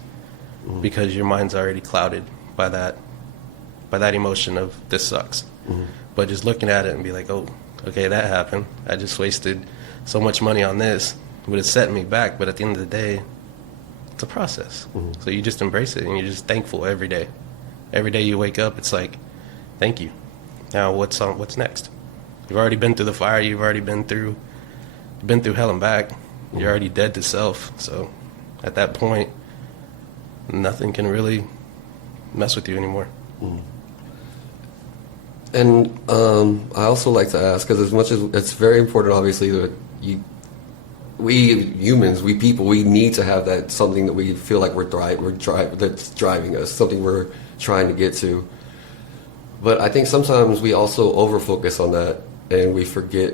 mm-hmm. because your mind's already clouded by that emotion of this sucks. Mm-hmm. But just looking at it and be like, oh, okay, that happened. I just wasted so much money on this. It would have set me back, but at the end of the day, it's a process. Mm-hmm. So you just embrace it, and you're just thankful every day. Every day you wake up, it's like, thank you. Now what's next? You've already been through the fire. You've already been through hell and back. You're already dead to self. So at that point, nothing can really mess with you anymore. Mm-hmm. And I also like to ask, because as much as it's very important, obviously, that we humans, we people, we need to have that something that we feel like that's driving us, something we're trying to get to. But I think sometimes we also over-focus on that, and we forget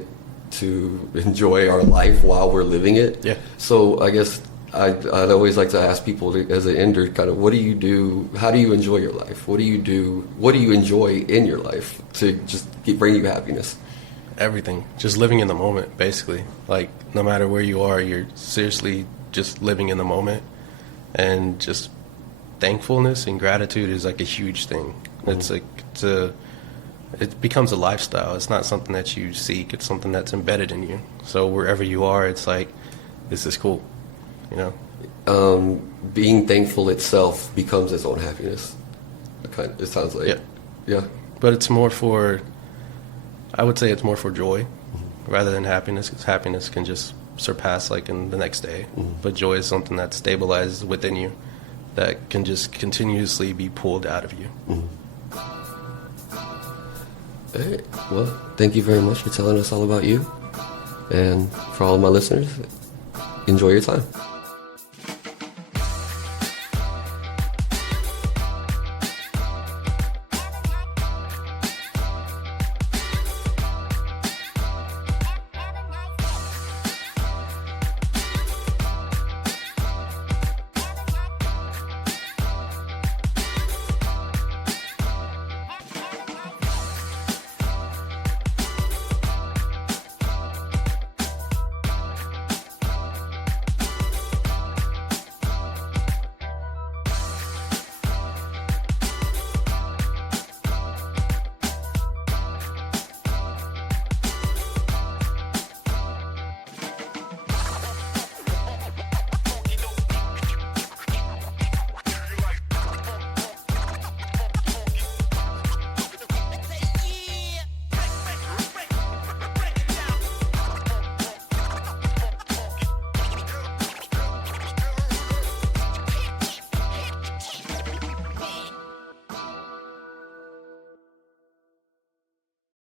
to enjoy our life while we're living it. Yeah. So I guess I'd always like to ask people, as an ender, kind of, what do you do? How do you enjoy your life? What do you do? What do you enjoy in your life to just bring you happiness? Everything. Just living in the moment, basically. Like, no matter where you are, you're seriously just living in the moment. And just thankfulness and gratitude is like a huge thing. Mm-hmm. It's like, it becomes a lifestyle. It's not something that you seek. It's something that's embedded in you. So wherever you are, it's like, this is cool. Being thankful itself becomes its own happiness. It sounds like. Yeah. But it's more for, I would say it's more for joy, mm-hmm. rather than happiness, because happiness can just surpass like in the next day. But joy is something that stabilizes within you, that can just continuously be pulled out of you. All right. Well, thank you very much for telling us all about you. And for all of my listeners, enjoy your time.